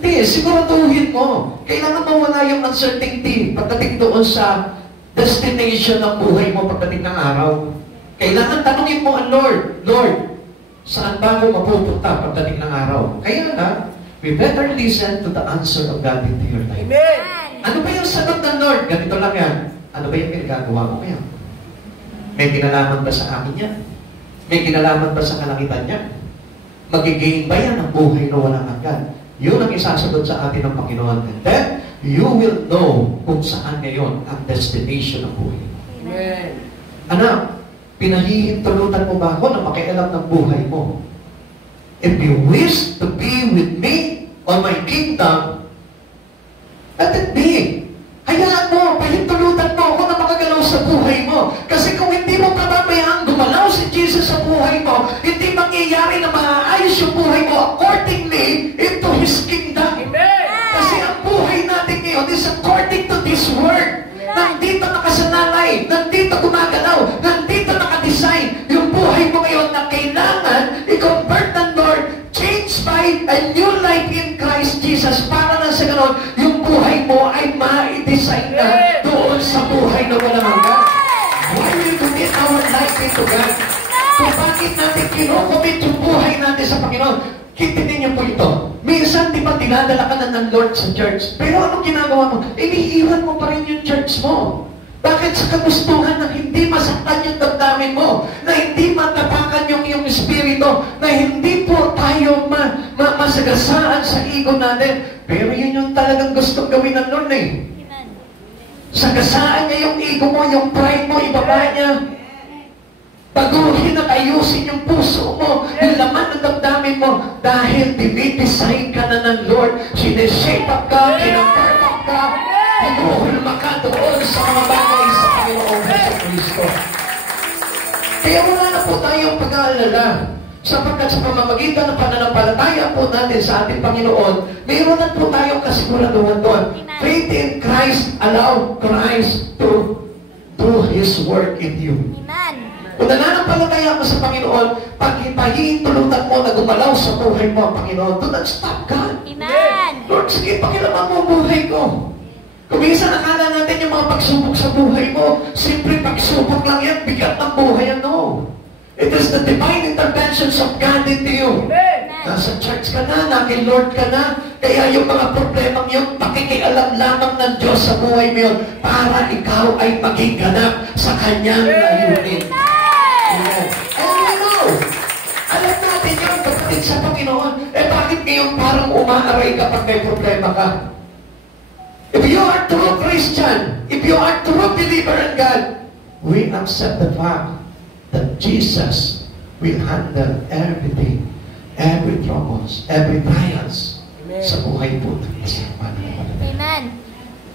Hindi, siguraduhin mo. Kailangan mawala yung uncertainty pagdating doon sa destination ng buhay mo pagdating ng araw. Kailangan tanungin mo ang Lord, Lord, saan ba ako mapupunta pagdating ng araw? Kaya na, we better listen to the answer of God into your life. Amen. Ano ba yung sagot ng Lord? Ganito lang yan. Ano ba yung pinagagawa mo kaya? May kinalaman ba sa akin yan? May kinalaman ba sa kalangitan niya? Magigain ba yan ang buhay na walang hanggan? Yun ang isasagot sa atin ng Panginoon. And then, you will know kung saan ngayon ang destination ng buhay. Amen. Anak, pinahihintulutan mo ba ako na makialam ng buhay mo? If you wish to be with me on my kingdom, let it be. Hayaan mo, pahintulutan mo ako na makagalaw sa buhay mo. Kasi kung hindi mo pababayaan gumalaw si Jesus sa buhay mo, hindi mangyayari na maayos yung buhay mo accordingly into His kingdom. Amen. Kasi ang buhay natin ngayon is according to this word. Nandito nakasanalay, nandito gumagalaw, nandito nakadesign yung buhay mo ngayon na kailangan i-convert ng Lord, changed by a new life in Christ Jesus para na sa ganon, yung buhay mo ay ma-design na doon sa buhay na walang hanggan. Why we commit our life into God? Kung bakit natin kinocommit yung buhay natin sa Panginoon? Kitinin niyo po ito. Minsan, di ba, dinadala ka na ng Lord sa church? Pero anong ginagawa mo? Iniiwan mo pa rin yung church mo. Bakit sa kagustuhan na hindi masaktan yung damdamin mo? Na hindi matapakan yung iyong espiritu? Na hindi po tayo masagasaan sa ego natin? Pero yun yung talagang gustong gawin ng Lord eh. Sagasaan niya yung ego mo, yung pride mo, ibaba niya. Baguhin at ayusin yung puso mo, yung laman ng damdamin mo, dahil dinidesign ka na ng Lord, sineshape up ka, kinaparpak ka, hinuhulma ka doon sa mga bagay sa Panginoon sa Kristo. Kaya wala na po tayong pag-aalala, sapagkat sa pamamagitan ng pananampalataya po natin sa ating Panginoon, mayroon na po tayong kasiguraduhan doon. Faith in Christ, allow Christ to do His work in you. Amen. Kung nananampalataya ka sa Panginoon, pag ipahintulutan mo na gumalaw sa buhay mo ang Panginoon, do not stop God. Amen. Lord, sige, pakilaman mo ang buhay ko. Kung minsan nakala natin yung mga pagsubok sa buhay mo, simple pagsubok lang yan, bigat ng buhay, ano? It is the divine interventions of God into you. Nasa church ka na, kay Lord ka na, kaya yung mga problemang yun, pakikialam lamang ng Diyos sa buhay mo yun, para ikaw ay maging ganap sa Kanyang layunin. Amen. And we know, alam natin yun, kapatid sa Panginoon, bakit ngayon parang umaaray kapag may problema ka? If you are true Christian, if you are true believer in God, we accept the fact that Jesus will handle everything, every troubles, every trials sa buhay po ng isang mananampalataya. Amen.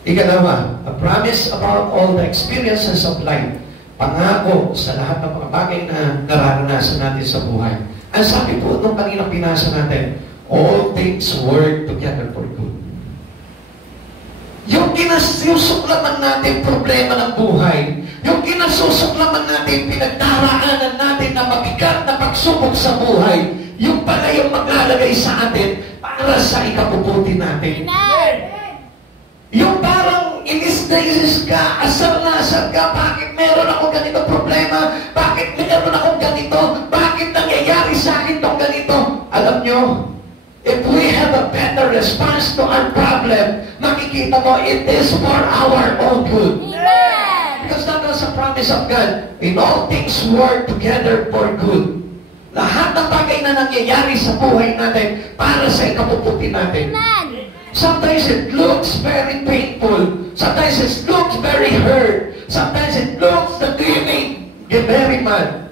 Ikalawa, a promise about all the experiences of life. Pangako sa lahat ng mga bagay na nararanasan natin sa buhay. Ang sabi po nung kanina pinasa natin, all things work together for good. Yung kinasusuklaman natin problema ng buhay, yung kinasusuklaman natin, pinagdaraanan natin na mabigat na pagsubok sa buhay, yung pala yung maglalagay sa atin para sa ikabubuti natin. Amen. Yung parang inis na inis ka, asar na asar ka, bakit meron akong ganito problema? Bakit meron akong ganito? Bakit nangyayari sa akin itong ganito? Alam nyo, if we have a better response to our problem, makikita mo, it is for our own good. Amen. Because that was a promise of God. In all things work together for good. Lahat ng bagay na nangyayari sa buhay natin para sa ikabubuti natin. Amen. Sometimes it looks very painful. Sometimes it looks very hurt. Sometimes it looks that you may get very mad.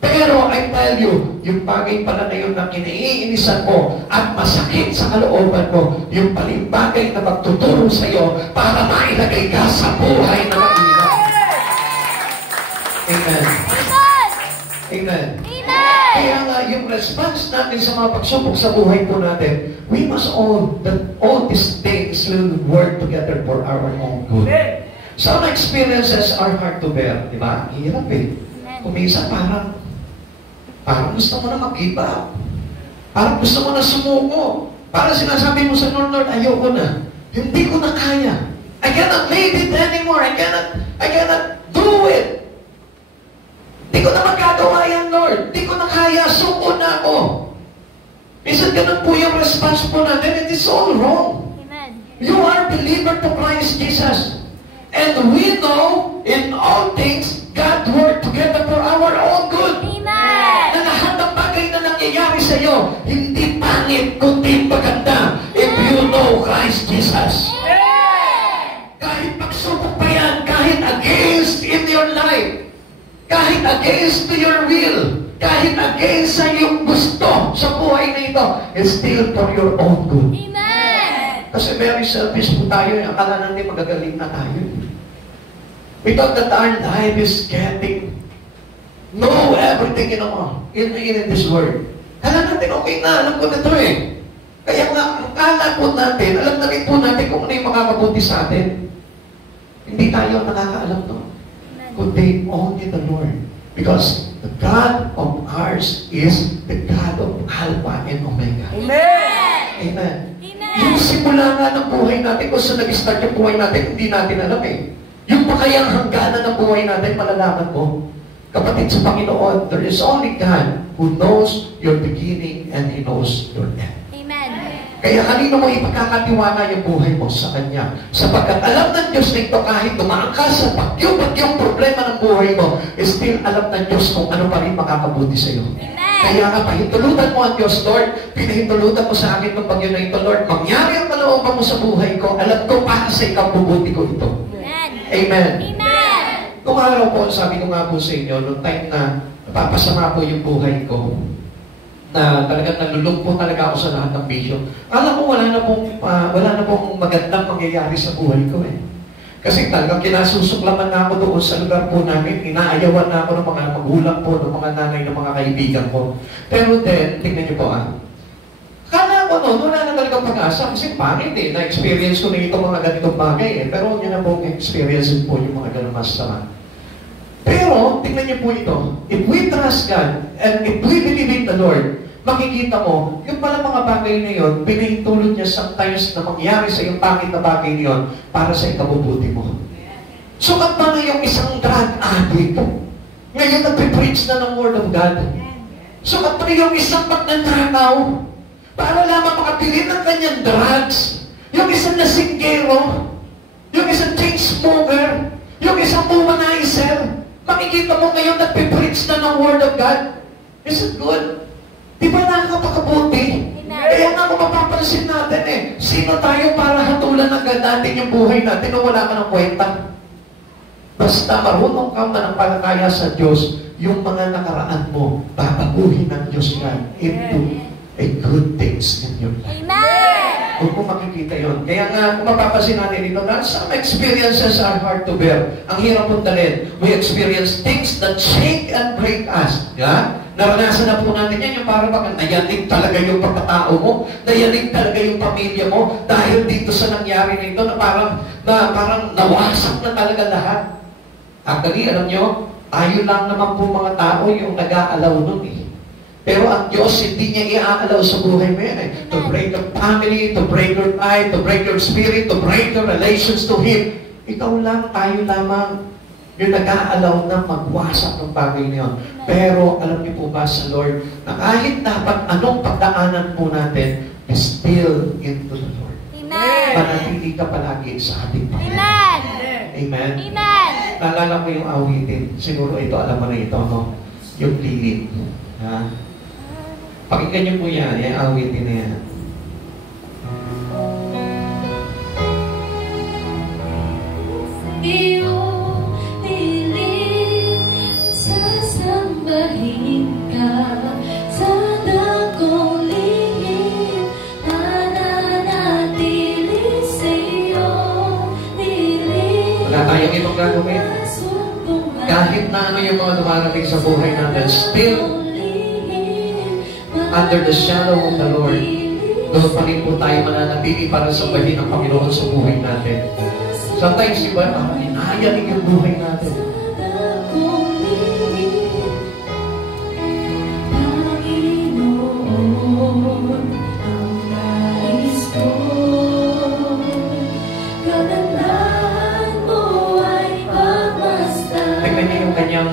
Pero I tell you, yung bagay pala na yun na kiniinisan mo at masakit sa kalooban mo, yung paling bagay na magtuturo sa iyo para mailagay ka sa buhay na mainam. Amen. Amen. Kaya nga, yung response natin sa mga pagsubok sa buhay po natin, we must that all these things will work together for our own good. Some experiences are hard to bear, di ba? Hirap eh. Kung minsan parang gusto mo na mag-give up. Parang gusto mo na sumuko. Parang sinasabi mo sa Lord, ayoko na. Hindi ko na kaya. I cannot lead it anymore. I cannot do it. Hindi ko na magagawa yan, Lord. Hindi ko na kaya. Suko na ako. Minsan ganun po yung response po natin. It is all wrong. Amen. You are a believer to Christ Jesus. And we know in all things, God work together for our own good. Amen. Na lahat ng bagay na nangyayari sa iyo, hindi pangit, kundi maganda. If you know Christ Jesus. Kahit pagsubok pa yan, kahit against in your life, kahit against to your will, kahit against sa iyong gusto sa buhay ito is still for your own good. Amen. Kasi very selfish po tayo. Akala natin magagaling na tayo. We thought that our life is getting know everything in this world. Kala natin, okay na, alam ko na ito eh. Kaya nga, ang kala po natin, alam na rin po natin kung ano yung makakabuti sa atin. Hindi tayo nakakaalam no? Kundi only the Lord. Because the God of ours is the God of Alpha and Omega. Amen. Amen. Amen. Yung simula nga ng buhay natin, kung saan nag-start yung buhay natin, hindi natin alam eh. Yung pa kayang hangganan ng buhay natin, malalaman mo. Kapatid sa Panginoon, there is only God who knows your beginning and He knows your end. Kaya kanino mo ipagkakatiwala yung buhay mo sa Kanya? Sapagkat alam ng Diyos nito kahit dumaan ka sa bagyong problema ng buhay mo, still alam ng Diyos kung ano pa rin makakabuti sa iyo. Kaya nga pahintulutan mo ang Diyos, Lord, pinahintulutan mo sa akin ng bagyo na ito, Lord, mangyari ang kalooban mo sa buhay ko, alam ko para sa ikaw bubuti ko ito. Amen. Nung araw po, sabi ko nga po sa inyo, nung time na napapasama po yung buhay ko, na talagang nalulungkot talaga ako sa lahat ng bisyo. Alam ko wala na pong magandang mangyayari sa buhay ko eh. Kasi talagang kinasusuklaman na ako doon sa lugar po namin, inaayawan na ako ng mga magulang po, ng mga nanay, ng mga kaibigan ko. Pero then, tingnan niyo po akala ko noon, wala na talagang pag-asa kasi pangit eh, na-experience ko na itong mga ganitong bagay eh. Pero yun na po experience po yung mga ganun masama. Pero, tingnan niyo po ito, if we trust God and if we believe in the Lord, makikita mo, yung pala mga bagay na yun, pinahintulot niya sometimes na mangyari sa yung pangit na bagay na yun para sa ikabubuti mo. So, at ba na yung isang drug addict, ngayon nagpe-preach na ng Word of God. So, at ba yung isang magnanakaw, para lamang makapili ng kanyang drugs, yung isang nasinggero, yung isang chain smoker, yung isang womanizer, makikita mo ngayon nagpe-preach na ng Word of God. Is it good? Di ba nakakapakabuti? Kaya nga kung mapapansin natin sino tayo para hatulan agad natin yung buhay natin na wala ka ng kwenta? Basta marunong ka mananampalataya sa Diyos, yung mga nakaraan mo, babaguhin ng Diyos yan into a good things in your life. Huwag mo makikita yun. Kaya nga, kung mapapansin natin dito, some experiences are hard to bear. Ang hirap mong dalhin. We experience things that shake and break us. Yeah? Naranasan na po natin yan, yung parang baka nayanig talaga yung pagkatao mo, nayanig talaga yung pamilya mo, dahil dito sa nangyari nito na parang nawasak na talaga lahat. Actually, alam nyo, tayo lang naman po mga tao yung nag-aalaw nun eh. Pero ang Diyos, hindi niya iaalaw sa buhay mo yan eh. To break your family, to break your life, to break your spirit, to break your relations to Him. Ikaw lang, tayo lamang yung nag-aalaw na magwasak ng bagay na yun. Pero alam niyo po ba sa Lord, na kahit dapat anong pagdaanan po natin, is still into the Lord. Manatili ka palagi sa ating Panginoon. Amen? Naalala ko yung awitin. Siguro ito, alam mo na ito, no? Yung lilit. Ha? Pakinggan niyo po yan, yung awitin na yan. Sasambahin ka sa dakong lihim, mananatili sa'yo, wala tayong ibang gagawin. Kahit na ano yung mga dumarating sa buhay natin, still under the shadow of the Lord, doon pa rin po tayo mananatili para sambahin ang Panginoon sa buhay natin. Sometimes, diba, inayanig yung buhay natin. Tignan niyo yung kanyang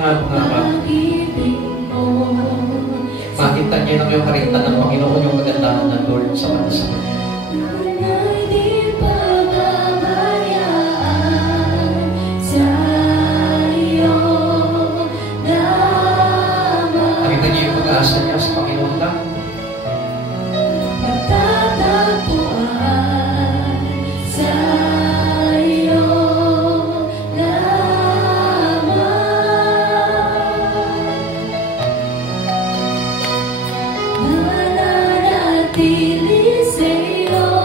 makita niya ng yung karita ng Panginoon, yung kagandahan ng Lord sa bansa. Nakita niyo yung pag-asa niya sa Panginoon lang.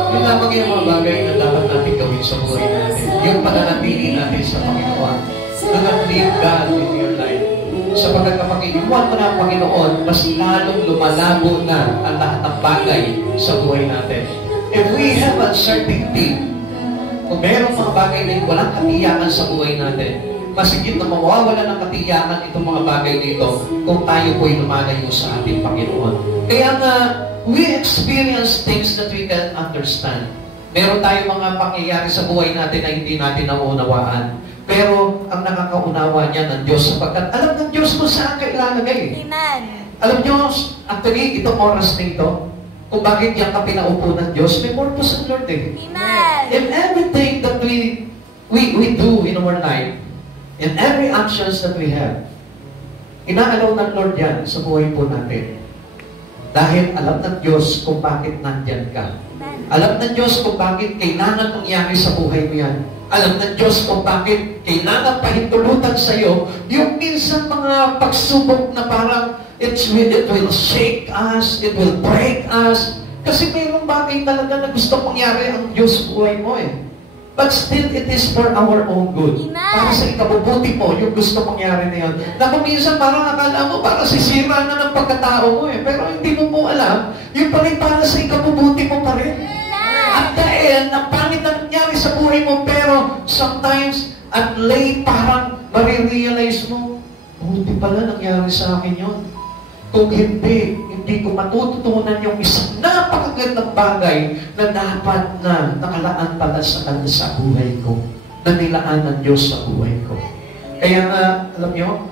Yun lamang yung mga bagay na dapat natin gawin sa buhay natin. Yung pananatili natin sa Panginoon. Do not leave God in your life. Sapagkat kapag iiwan mo na ang Panginoon, mas lalong lumalabo na ang lahat ng bagay sa buhay natin. If we have uncertainty, kung mayroong mga bagay na walang katiyakan sa buhay natin, masigit na mawawala ng katiyakan itong mga bagay dito kung tayo po'y lumalayo sa ating Panginoon. Kaya nga, we experience things that we can't understand. Meron tayong mga pangyayari sa buhay natin na hindi natin nauunawaan. Pero ang nakakaunawa niya ng Diyos sapagkat alam ng Diyos kung saan ka ilalagay. Amen. Alam niyo, actually, itong oras na ito, kung bakit yan ka pinaupo ng Diyos, may purpose ang Lord eh. Amen. In everything that we do in our life, in every actions that we have, inaalaw ng Lord yan sa buhay po natin. Dahil alam ng Diyos kung bakit nandyan ka. Alam ng Diyos kung bakit kailangan mangyari sa buhay mo yan. Alam ng Diyos kung bakit kailangan pahintulutan sa iyo yung minsan mga pagsubok na parang it will shake us, it will break us. Kasi mayroong bagay talaga na gusto mangyari ang Diyos sa buhay mo eh. But still, it is for our own good. Para sa ikabubuti mo, yung gusto mangyari na yun. Na kung minsan parang akala mo, parang sisira na ng pagkatao mo eh. Pero hindi mo mo alam, yung pa rin para sa ikabubuti mo pa rin. At dahil, ang pangit na nangyari sa buhay mo, pero sometimes, at late, parang marirealize mo, buti pala nangyari sa akin yun. Kung hindi ko matututunan yung isang napakagandang bagay na dapat na nakalaan pala sa buhay ko, na nilaan ng Diyos sa buhay ko. Kaya nga, alam nyo,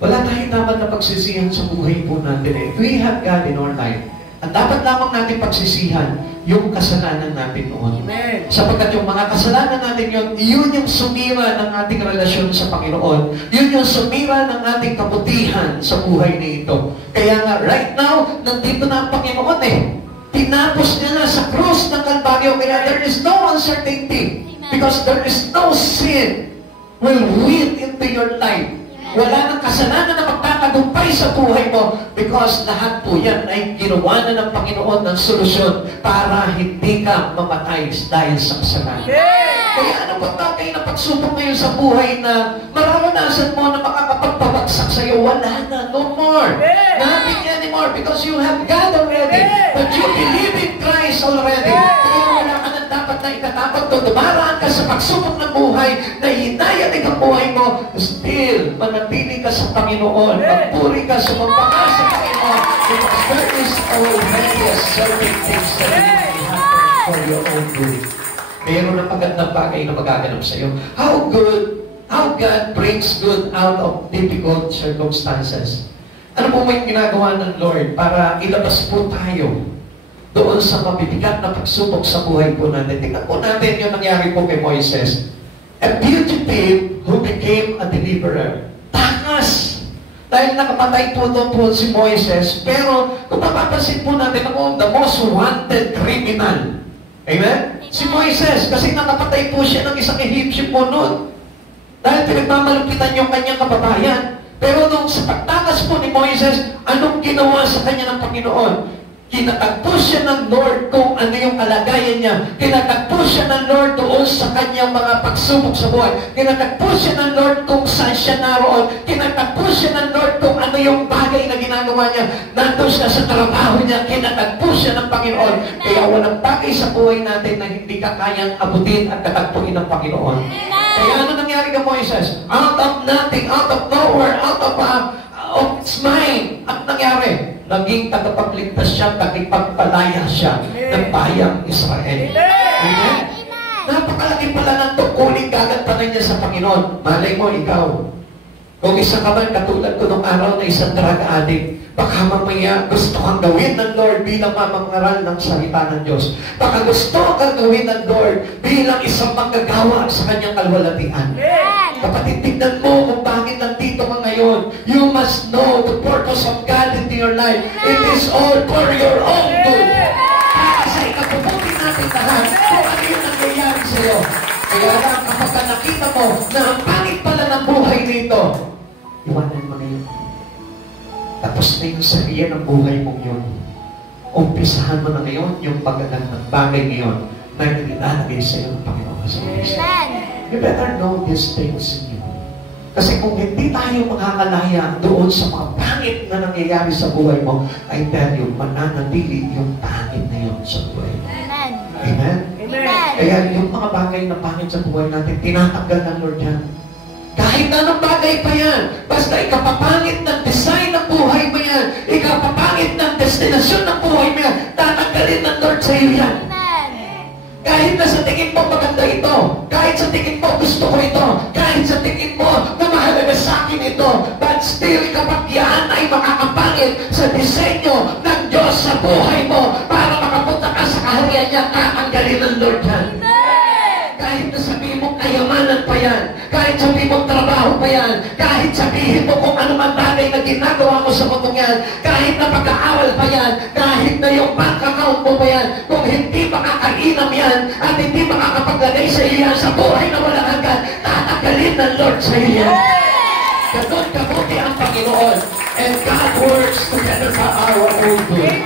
wala tayong dapat na pagsisihan sa buhay po natin eh. We have God in our life. At dapat lamang natin pagsisihan yung kasalanan natin noon. Amen. Sapagkat yung mga kasalanan natin yun yung sumira ng ating relasyon sa Panginoon. Yun yung sumira ng ating kabutihan sa buhay na ito. Kaya nga, right now, nandito na ang Panginoon eh. Tinapos niya na sa krus ng Kalbaryo. Kaya there is no uncertainty. Because there is no sin will win into your life. Wala nang kasalanan na magtatagumpay sa buhay mo because lahat po yan ay ginawa na ng Panginoon ng solusyon para hindi ka mamatay dahil sa kasalanan. Kaya ano ba bagay na pagsubok ngayon sa buhay na mararanasan mo na makakapagpabagsak sa iyo? Wala na, no more. Nothing anymore because you have God already. But you believe in Christ already. Kaya wala ka na dapat na ikatapat to. Dumaraan ka sa pagsubok ng buhay na hinayanig ang buhay mo. Still, manatili ka sa Panginoon. Magpuri ka, sumambaka sa Panginoon. Because there is already a certain things that will happen for your own good. Meron na magandang bagay na magaganap sa iyo. How God brings good out of difficult circumstances. Ano po may ginagawa ng Lord para ilabas po tayo doon sa mabibigat na pagsubok sa buhay po natin. Tingnan po natin yung nangyari po kay Moises. A fugitive who became a deliverer. Takas! Dahil nakapatay po doon po si Moises. Pero kung mapapansin po natin ako, the most wanted criminal. Amen? Si Moises, kasi nakapatay po siya ng isang Egyptian po noon. Dahil pinagmamalupitan yung kanyang kababayan. Pero nung sa pagtakas po ni Moises, anong ginawa sa kanya ng Panginoon? Kinatagpo siya ng Lord kung ano yung kalagayan niya. Kinatagpo siya ng Lord doon sa kanyang mga pagsubok sa buhay. Kinatagpo siya ng Lord kung saan siya naroon. Kinatagpo siya ng Lord kung ano yung bagay na ginagawa niya. Nandun siya sa trabaho niya. Kinatagpo siya ng Panginoon. Kaya walang bagay sa buhay natin na hindi ka kayang abutin at katagpuin ng Panginoon. Kaya ano nangyari kay Moises? Out of nothing, out of nowhere, out of its mind. At nangyari? Naging tagapagligtas siya, tagapagpalaya siya ng bayang Israel. Amen? Napakalaki pala ng tungkuling gagantanan niya sa Panginoon. Malay mo, ikaw. Kung isa ka man, katulad ko nung araw na isang drug addict, baka mamaya gusto kang gawin ng Lord bilang mamangaral ng salita ng Diyos. Baka gusto kang gawin ng Lord bilang isang manggagawa sa kanyang kalwalatian. Kapatid, tignan mo kung bakit nandito ka ngayon. You must know the purpose of God into your life. It is all for your own good. Para sa ikabubuti natin lahat, kung ano yung nangyayari sa iyo. Kaya lang, kapag nakita mo na ang pangit pala ng buhay nito, iwanan mo na yun. Tapos na yung sabihan ng buhay mong yun. umpisahan mo na ngayon yung pagkagandang bagay ngayon na ilalagay sa iyo ng Panginoon sa Kristo. You better know these things in you. Kasi kung hindi tayo makakalaya doon sa mga pangit na nangyayari sa buhay mo, I tell you, mananatili yung pangit na yun sa buhay mo. Amen? Kaya yung mga bagay na pangit sa buhay natin, tinatanggal ng Lord yan. Kahit anong bagay pa yan, basta ikapapangit ng design ng buhay mo yan, ikapapangit ng destinasyon ng buhay mo yan, tatanggalin ng Lord sa iyo yan. Kahit na sa tingin mo maganda ito, kahit sa tingin mo gusto ko ito, kahit sa tingin mo na mahalaga sa akin ito, but still kapag yan ay makakapangit sa disenyo ng Diyos sa buhay mo para makapunta ka sa kaharian niya, tatanggalin ng Lord yan. Kahit na sabihin mo kayamanan pa yan, kahit sabihin mo trabaho pa yan, kahit sabihin mo kung ano man bagay na ginagawa mo sa mundong yan, kahit na pag-aaral pa yan, kahit na yung bank account mo pa yan, kung hindi makakainam yan at hindi makakapaglagay sa iyo yan sa buhay na walang hanggan, tatanggalin ng Lord sa iyo yan. Ganun kabuti ang Panginoon, and God works together for our own good.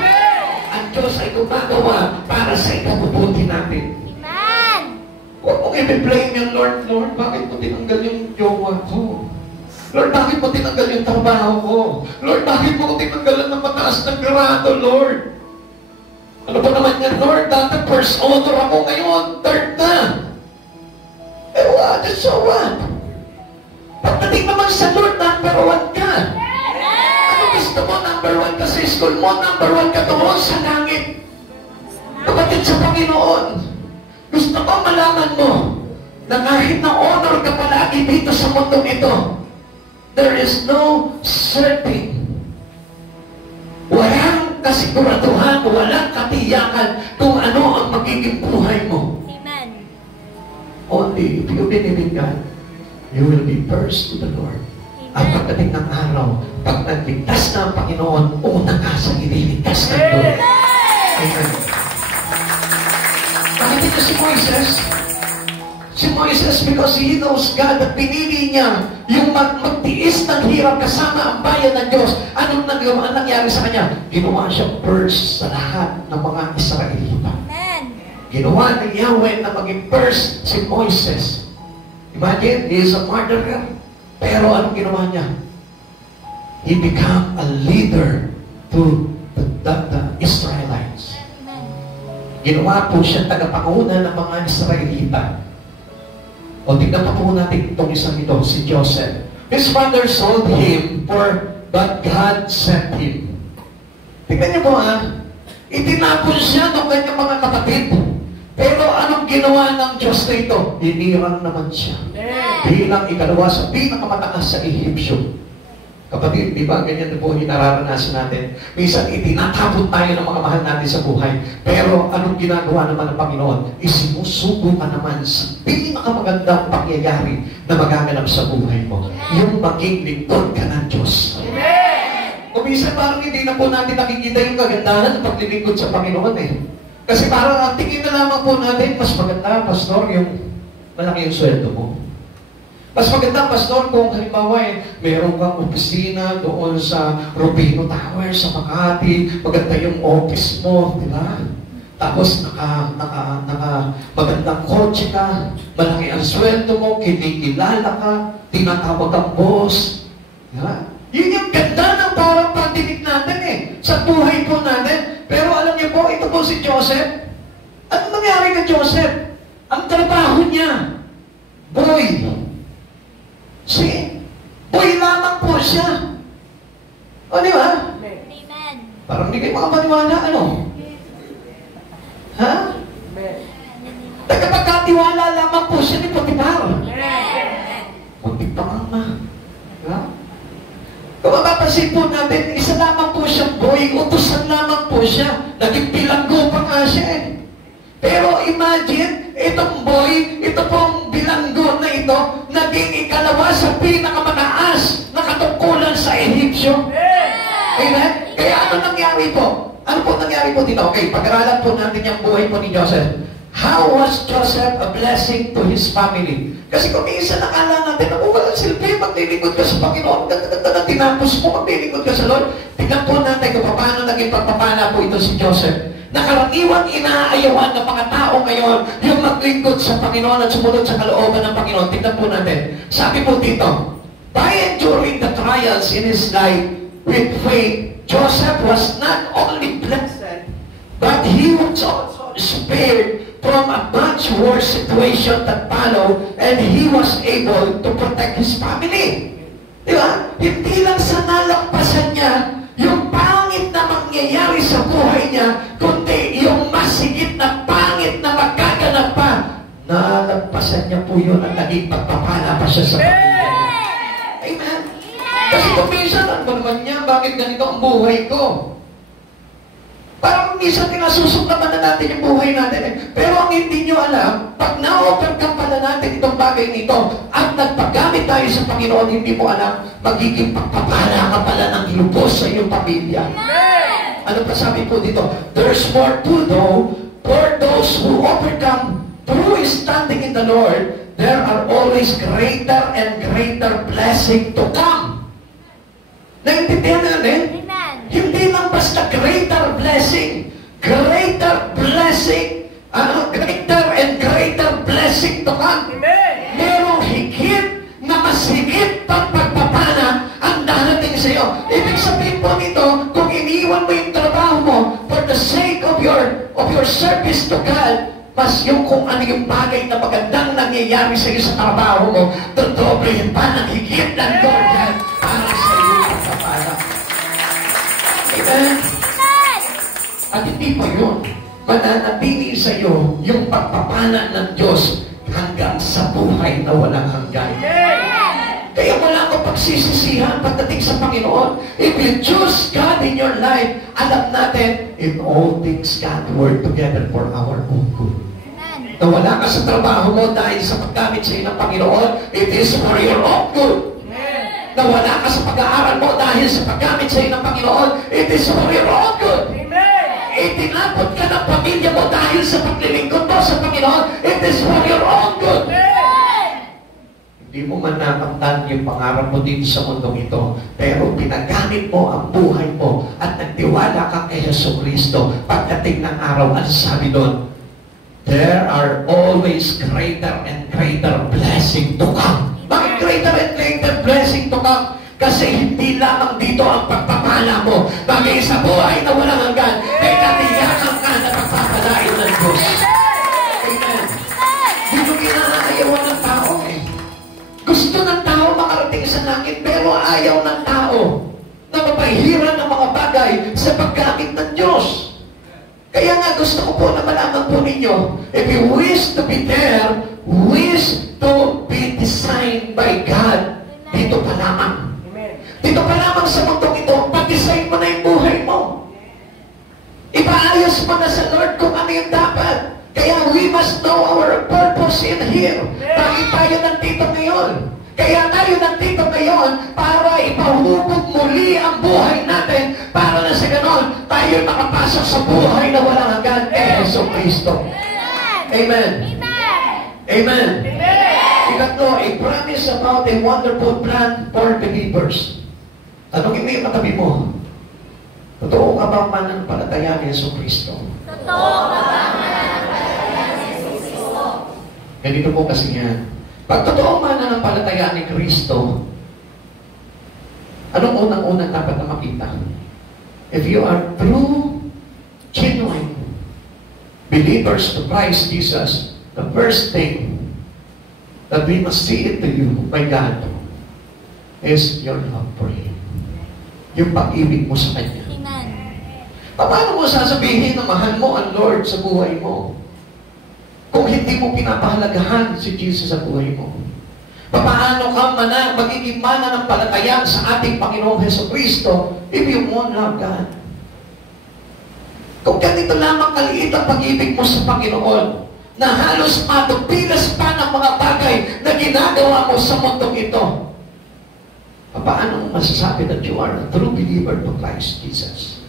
Ang Diyos ay gumagawa para sa ikabubuti natin. Huwag mong i-blame yung Lord, Lord, bakit mo tinanggal yung jowa ko? Lord, bakit mo tinanggal yung trabaho ko? Lord, bakit mo tinanggalan ng mataas ng grado, Lord? Ano ba naman yan, Lord? Dati first honor ako ngayon, third na. Eh what? So what? Pagdating naman sa Lord, number 1 ka. Ano gusto mo, number 1 ka sa school mo, number 1 ka doon sa langit. Kapatid sa Panginoon, gusto ko malaman mo na kahit na honor ka palagi dito sa mundong ito, there is no certain. Walang kasiguraduhan, walang katiyakan kung ano ang magiging buhay mo. Amen. Only if you believe in God, you will be first to the Lord. At pagdating ng araw, pag nagligtas na ang Panginoon, una ka sa ililigtas ng Lord. Amen. Nakikita si Moises. Si Moises, because he knows God, at pinili niya yung magtiis ng hirap kasama ang bayan ng Diyos. Anong nangyari sa kanya? Ginawa siya first sa lahat ng mga Israelita. Ginawa ng Yahweh na maging first si Moises. Imagine, he is a murderer. Pero anong ginawa niya? He became a leader to the Israelites. Ginawa po siya tagapanguna ng mga Israelita. O tignan pa po natin itong isang ito, si Joseph. His father sold him, but God sent him. Tignan niyo po itinapon siya ng kanyang mga kapatid. Pero anong ginawa ng Diyos na ito? Hinirang naman siya. Bilang ikalawa sa pinakamataas sa Ehipsyo. Kapatid, di ba, ganyan na po yung nararanasan natin. Minsan, itinatapon tayo ng mga mahal natin sa buhay. Pero, anong ginagawa naman ng Panginoon? Isinusugo ka naman sa pinakamagandang pangyayari na magaganap sa buhay mo. Yung maging lingkod ka ng Diyos. Kung minsan, parang hindi na po natin nakikita yung kagandahan ng paglilingkod sa Panginoon Kasi parang ang tingin na lamang po natin, mas maganda, Pastor, yung malaki yung sweldo mo. Mas maganda, Pastor, kung halimbawa mayroon kang opisina doon sa Rubino Tower sa Makati, maganda yung office mo, di ba? Tapos magandang kotse ka, malaki ang sweldo mo, kinikilala ka, tinatawag ang boss. Di ba? Yun yung ganda ng parang pandinig natin sa buhay po natin. Pero alam niyo po, ito po si Joseph. Ano nangyari kay Joseph? Ang trabaho niya, boy. Boy lamang po siya. O, di ba? Amen. Parang hindi kayo makapaniwala, ano? Ha? Tagapagkatiwala lamang po siya ni Potiphar. Muntik pa nga. Ha? Kung mapapansin po natin, isa lamang po siyang boy, utusan lamang po siya. Naging bilanggo pa nga siya Pero imagine, itong boy, ito pong bilanggo na ito, naging ikalawa sa pinakamataas na katungkulan sa Ehipsyo. Amen? Kaya ano nangyari po? Ano po nangyari po dito? Okay, pag-aralan po natin yung buhay po ni Joseph. How was Joseph a blessing to his family? Kasi kung minsan nakala natin, walang silbi, maglilingkod ka sa Panginoon, ganda na tinapos mo, maglilingkod ka sa Lord. Tingnan po natin kung paano naging naging pagpapala po ito si Joseph. Na karaniwang inaayawan ng mga tao ngayon yung maglingkod sa Panginoon at sumunod sa kalooban ng Panginoon. Tignan po natin. Sabi po dito, by enduring the trials in his life with faith, Joseph was not only blessed, but he was also spared from a much worse situation that followed, and he was able to protect his family. Di ba? Hindi lang sa nalampasan niya yung pangit na mangyayari sa buhay niya, kundi yung masigit na pangit na magkaganap pa. Nalampasan niya po yun at naging pagpapala pa siya sa pamilya. Amen? Kasi kung minsan, ano ba naman niya, bakit ganito ang buhay ko? Parang minsan kinasusundaman na natin yung buhay natin eh. Pero ang hindi nyo alam, pag na-overcome pala natin itong bagay nito at nagpagamit tayo sa Panginoon, hindi mo alam, magiging pagpapala ka pala ng lubos sa iyong pamilya. Ano pa sabi po dito? There's more to know for those who overcome through standing in the Lord. There are always greater and greater blessing to come. Naintindihan natin? Hindi lang basta greater blessing, greater blessing, greater and greater blessing to come. Merong higit na mas higit pang pagpapala ang darating sa iyo. Ibig sabihin po nito, kung iniwan mo yung trabaho mo for the sake of your service to God, mas yung kung ano yung bagay na magandang nangyayari sa iyo sa trabaho mo, dodoblehin pa ng higit ng Lord yan para sa iyo pagpapala. Amen? At hindi pa yun. Mananatili sa iyo yung pagpapala ng Diyos hanggang sa buhay na walang hanggan. Kaya wala akong pagsisisihan pagdating sa Panginoon. If you choose God in your life, alam natin, in all things God work together for our own good. Na wala ka sa trabaho mo dahil sa paggamit sa iyo ng Panginoon, it is for your own good. Na wala ka sa pag-aaral mo dahil sa paggamit sa iyo ng Panginoon, it is for your own good. Itinapot ka ng pamilya mo dahil sa paglilingkod mo sa Panginoon, it is for your own good. Hindi mo man nakamtan yung pangarap mo dito sa mundong ito, pero pinagamit mo ang buhay mo at nagtiwala ka kay Jesucristo. Pagdating ng araw, ang sabi doon, there are always greater and greater blessing to come. Bakit greater and greater blessing to come? Kasi hindi lamang dito ang pagpapala mo, bagay sa buhay na walang hanggan, may katiyakan ka na pagpapalain ng Diyos. Amen. Dito ginaayawan ng tao eh. Gusto ng tao makarating sa langit, pero ayaw ng tao na mapahiran ng mga bagay sa paggamit ng Diyos. Kaya nga gusto ko po na malaman po ninyo, if you wish to be there, wish to be designed by God, dito pa lamang. Dito pa lamang sa mundong ito, pag-design mo na yung buhay mo. Ipaayos mo na sa Lord kung ano yung dapat. Kaya we must know our purpose in here. Bakit tayo nandito ngayon? Kaya tayo nandito ngayon para ipahubog muli ang buhay natin para na sa ganon tayo makapasok sa buhay na walang hanggan kay Jesucristo. Amen. Amen. Ikatlo, a promise about a wonderful plan for believers. Tanungin mo yung katabi mo. Totoo ka bang mananampalataya ni Jesucristo? Totoo ka bang mananampalataya ni Jesucristo? Ganito po kasi yan. Pag totoo mananampalataya ni Kristo, anong unang-unang dapat na makita? If you are true, genuine believers to Christ Jesus, the first thing that we must see it to you by God is your love for Him. Yung pag-ibig mo sa Kanya. Amen. Paano mo sasabihin na mahal mo ang Lord sa buhay mo kung hindi mo pinapahalagahan si Jesus sa buhay mo? Paano ka magiging mananampalataya sa ating Panginoong Jesucristo if you won't love God? Kung ganito lamang kaliit ang pag-ibig mo sa Panginoon, na halos matupilas pa ng mga bagay na ginagawa mo sa mundong ito, paano mo masasabi that you are a true believer to Christ Jesus?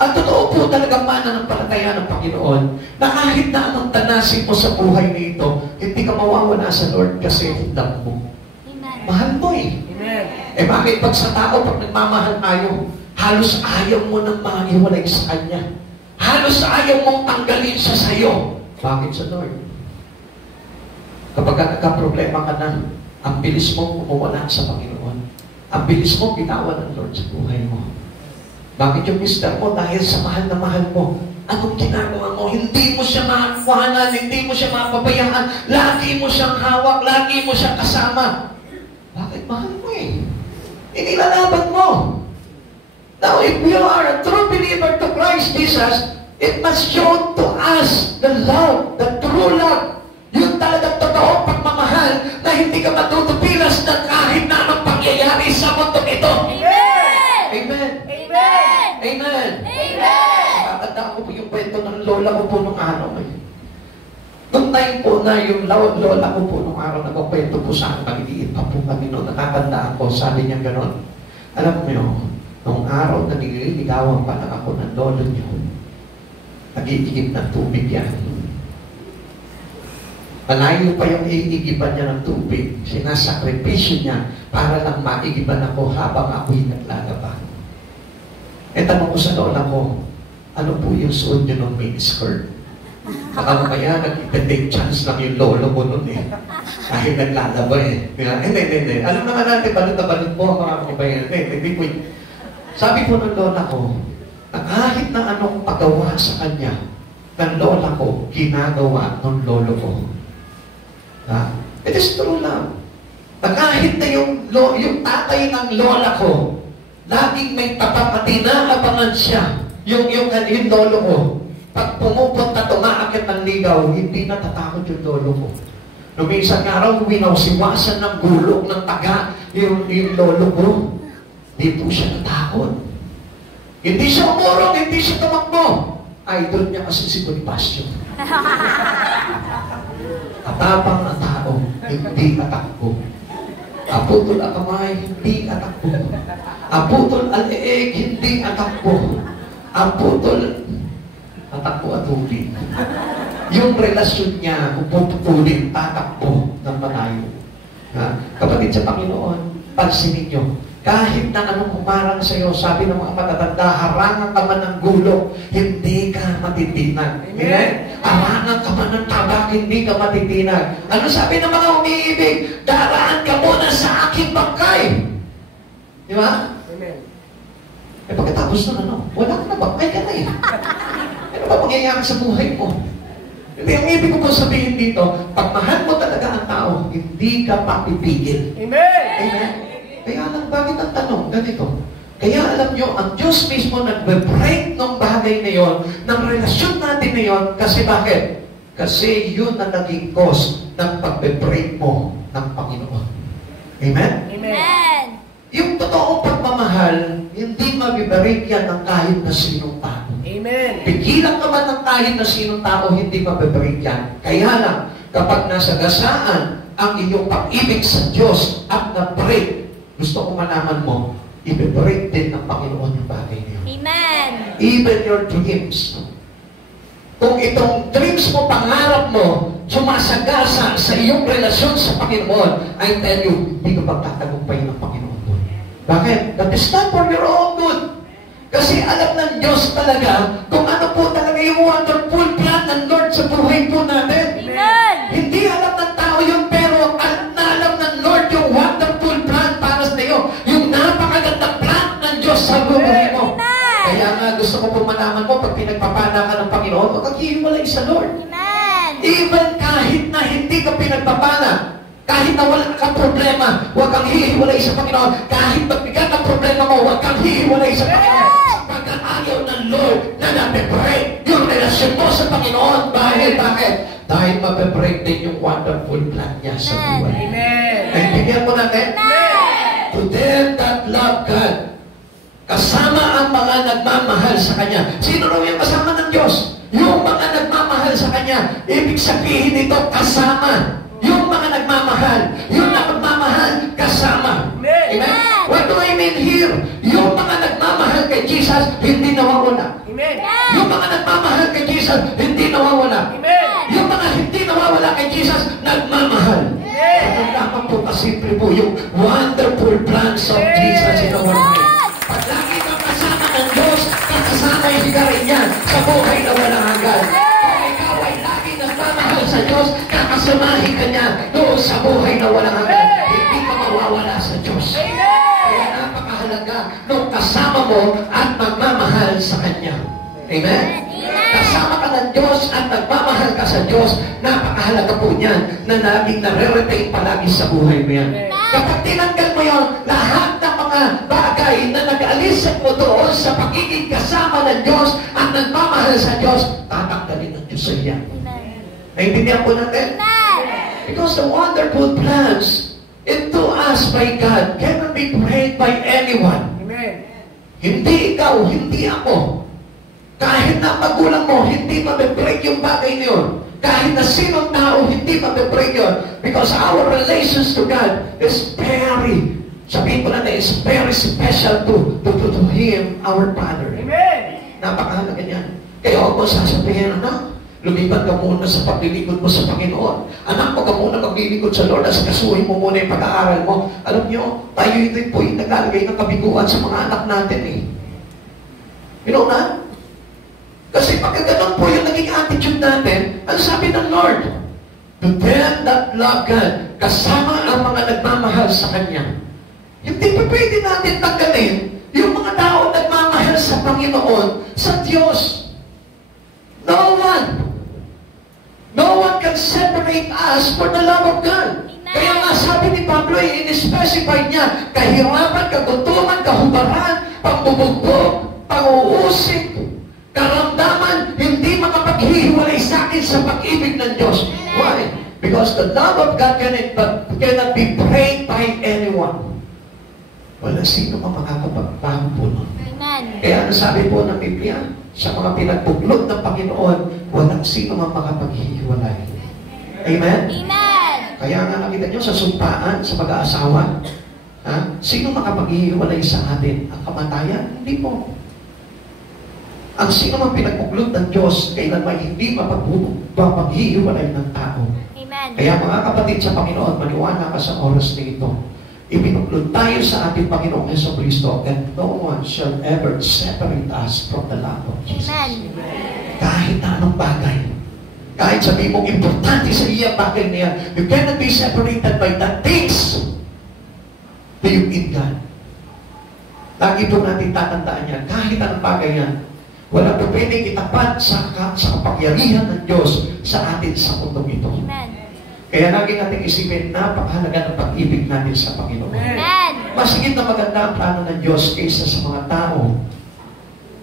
Ang totoo po talagang mananampalataya ng Panginoon na kahit na anong tanasin mo sa buhay nito, hindi ka mawawala sa Lord kasi love mo. Amen. Mahal mo eh. Amen. Eh bakit pag sa tao, pag nagmamahal tayo, Halos ayaw mo nang maiwalay sa Kanya. Halos ayaw mong tanggalin siya sa'yo. Bakit sa Lord? Kapag nagka-problema ka na, ang bilis mong umuwala sa Panginoon. Ang bilis mong binawan ng Lord sa buhay mo. Bakit yung mister mo? Dahil sa mahal na mahal mo. Anong ginagawa mo? Hindi mo siya makakuhanan, hindi mo siya mapabayaan. Lagi mo siyang hawak, lagi mo siyang kasama. Bakit mahal mo eh? Inilalaban mo. Now, if you are a true believer to Christ Jesus, it must show to us the love, the true love. Yung talagang totoong pagmamahal na hindi ka matutupilas na kahit na anong pangyayari sa mundo ito. Amen! Amen! Amen! Amen! Amen! Nakakandaan ko po yung kwento ng lola ko po nung araw. Nung time po na yung lola ko po nung araw, nagpakwento po sa akin, maliliit pa po kami noon, nakakandaan ko, sabi niya gano'n. Alam mo yun, nung araw na nililigawan pa lang ako ng lolo niyo, nag-iigib ng tubig yan. Malayo pa yung iigiban niya ng tubig. Sinasakripisyo niya para lang maigiban ako habang ako'y naglalaba. E tanong ko sa lola ko, ano po yung suot niyo ng miniskirt? Baka mamaya nag-take chance lang yung lolo ko nun eh. Kahit naglalaba eh. Hindi. Alam naman natin, balot na balot po ang mga kabayan. Hindi po. Sabi po ng lola ko, na kahit na anong pagawa sa kanya, ng lola ko, ginagawa ng lolo ko. It is true lang. Na kahit na yung tatay ng lola ko, laging may tapat at tinaabangan siya. Yung lolo ko, pag pumupunta, tumaakit ng ligaw, hindi natatakot yung lolo ko. Noong isang araw, winawsiwasan ng gulong ng taga yung lolo ko. Hindi po siya natakot. Hindi siya umurong, hindi siya tumakbo. Idol niya kasi si Bonifacio. Katapang na tao, hindi atakbo. Aputol ang kamay, hindi atakbo. Aputol ang leeg, hindi atakbo. Aputol, tatakbo at huli. Yung relasyon niya, kung pupulin, tatakbo ng malayo. Kapatid sa Panginoon, pansinin niyo, kahit na anong kumarang sa iyo, sabi ng mga matatanda, harangan ka man ng gulong, hindi ka matitinag. Amen? Harangan ka man ng tabak, hindi ka matitinag. Ano sabi ng mga umiibig? Daraan ka muna sa aking bangkay. Di ba? Amen. Eh pagkatapos nun, wala ka na bangkay ka na eh. Ano ba mangyayari sa buhay mo? Hindi, ang ibig ko po sabihin dito, pag mahal mo talaga ang tao, hindi ka papipigil. Amen! Amen? Kaya lang, bakit ang tanong? Ganito. Kaya alam nyo, ang Diyos mismo nagbe-break ng bagay na yon, ng relasyon natin na yon, kasi bakit? Kasi yun na naging cause ng pagbe-break mo ng Panginoon. Amen? Amen! Yung totoong pagmamahal, hindi mabibreak yan ng kahit na sinong tao. Amen! Pigilan ka man ng kahit na sinong tao, hindi mabibreak yan. Kaya lang, kapag nasa gasaan ang iyong pag-ibig sa Diyos at na-break, gusto ko malaman mo, i-break din ng Panginoon yung bagay niyo. Amen! Even your dreams. Kung itong dreams mo, pangarap mo, sumasagasa sa iyong relasyon sa Panginoon, I tell you, hindi ka pagtatagumpay ng Panginoon mo. Bakit? That is not for your own good. Kasi alam ng Diyos talaga kung ano po talaga yung wonderful plan ng Lord sa buhay po natin. Amen! Hindi alam ng tao yun, pero alam ng Lord yung wonderful plan para sa iyo. Yung napakagandang plan ng Diyos sa buhay mo. Amen! Kaya nga gusto ko po malaman mo, pag pinagpapana ka ng Panginoon, huwag kang hihiwalay sa Lord. Amen! Even kahit na hindi ka pinagpapana, kahit na wala kang problema, huwag kang hihiwalay sa Panginoon. Kahit magbigat ang problema mo, huwag kang hihiwalay sa Panginoon. Sapagkat ayaw ng Lord na nape-break yung relasyon mo sa Panginoon. Bakit? Dahil mape-break din yung wonderful plan niya sa buhay. Amen! Ay, bigyan mo natin. To them that love God, kasama ang mga nagmamahal sa Kanya. Sino raw yung kasama ng Diyos? Yung mga nagmamahal sa Kanya. Ibig sabihin nito, kasama. Yung mga nagmamahal. Yung nagmamahal, kasama. Amen? What do I mean here? Yung mga nagmamahal kay Jesus, hindi nawawala. Amen! Yung mga nagmamahal kay Jesus, hindi nawawala. Amen! Yung mga hindi nawawala kay Jesus, nagmamahal. Ang lamang po kasimple po yung wonderful plans of Jesus in our life. Pag lagi kang kasama bibigay niya sa buhay na walang hanggan. Kung ikaw ay lagi nagmamahal sa Diyos, kakasamahin ka niya doon sa buhay na walang hanggan. Hindi ka mawawala sa Diyos. Kaya napakahalaga nung kasama mo at magmamahal sa Kanya. Amen? Kasama ka ng Diyos at nagmamahal ka sa Diyos, napakahalaga po niyan na laging nare-retain palagi sa buhay mo yan. Kapag tinanggal mo yun, lahat ng mga bagay na nag-alis mo doon sa pagiging kasama ng Diyos at nagmamahal sa Diyos, tatanggalin ng Diyos sa iyan. Naintindihan po natin? Because the wonderful plans into us by God cannot be prayed by anyone. Hindi ikaw, hindi ako. Kahit na magulang mo, hindi mabibreak yung bagay niyon. Kahit na sinong tao, hindi mabibreak yun. Because our relations to God is very, sabihin ko natin, is very special to Him, our Father. Amen! Napakahalaga niyan. Kaya huwag mo sasabihin, anak, lumipat ka muna sa paglilingkod mo sa Panginoon. Anak, huwag ka muna maglilingkod sa Lord, as kasuhin mo muna yung pag-aaral mo. Alam niyo, tayo ito po yung naglalagay ng kabiguan sa mga anak natin eh. You know na? Kasi pagka ganun po yung naging attitude natin, ang sabi ng Lord, to them that love God, kasama ang mga nagmamahal sa Kanya. Hindi pa pwede natin tanggalin yung mga tao nagmamahal sa Panginoon, sa Diyos. No one. No one can separate us for the love of God. Kaya nga sabi ni Pablo, in-specify niya, kahirapan, kagutuman, kahubaran, pambubugbog, pang-uusik, karamdaman, hindi makapaghihiwalay sa akin sa pag-ibig ng Diyos. Why? Because the love of God cannot be prayed by anyone. Wala sino ang makakapagbago po nun. Kaya ano sabi po ng Biblia? Sa mga pinagpuglot ng Panginoon, walang sino ang makapaghihiwalay. Amen? Amen! Kaya nga nakita nyo sa sumpaan, sa pag-aasawa, sino makapaghihiwalay sa atin? Ang kamatayan? Hindi po. Ang sino mang pinagpuglot ng Diyos, kailanman hindi mapaghihiwalay ng tao. Amen. Kaya mga kapatid sa Panginoon, maniwala ka sa oras na ito. Ibinuglot tayo sa ating Panginoong Jesucristo, and no one shall ever separate us from the love of Jesus. Amen. Kahit na anong bagay. Kahit sabihin mong importante sa iya bagay na yan, you cannot be separated by the things that you in God. Lagi po natin tatandaan yan. Kahit anong bagay yan, wala po pwedeng itapat sa kapangyarihan ng Diyos sa atin sa mundong ito. Amen. Kaya lagi natin isipin, napakahalaga ng pag-ibig natin sa Panginoon. Amen. Mas higit na maganda ang plano ng Diyos kaysa sa mga tao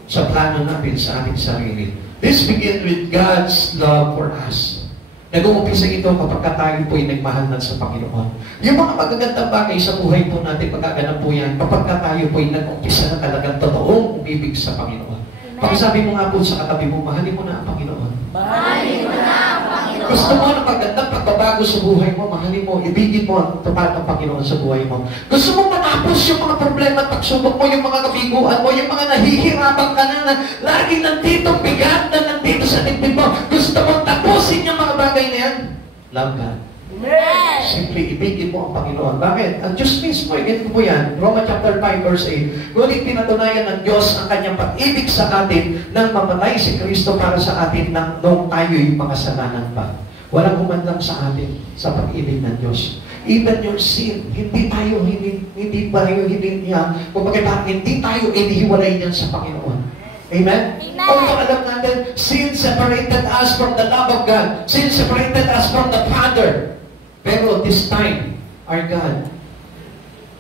sa plano natin sa ating sarili. This begins with God's love for us. Nag-uumpisa ito kapag tayo po'y nagmahal na sa Panginoon. Yung mga magagandang bagay sa buhay po natin, pagkaganap po yan, kapag tayo po'y nag-uumpisa na talagang totoong umibig sa Panginoon. Pakisabi mo nga po sa katabi mo, mahalin mo na ang Panginoon. Mahalin mo na ang Panginoon. Gusto mo ng magandang pagbabago sa buhay mo, mahalin mo, ibigin mo ang tapat ng Panginoon sa buhay mo. Gusto mo matapos yung mga problema at pagsubok mo, yung mga kabiguan mo, yung mga nahihirapan ka na laging nandito, bigat na nandito sa dibdib mo. Gusto mo tapusin yung mga bagay na yan? Love God. Amen. Simply ibigin mo ang Panginoon. Bakit? Ang Diyos mismo, ganito po yan. Romans chapter 5 verse 8. Ngunit pinatunayan ng Diyos ang kanyang pag-ibig sa atin nang mamatay si Kristo para sa atin nung tayo'y makasalanan pa. Walang humandang sa atin sa pag-ibig ng Diyos. Even your sin, hindi tayo inihiwalay niyan sa Panginoon. Amen? Amen. Although alam natin, sin separated us from the love of God. Sin separated us from the Father. Pero this time, our God,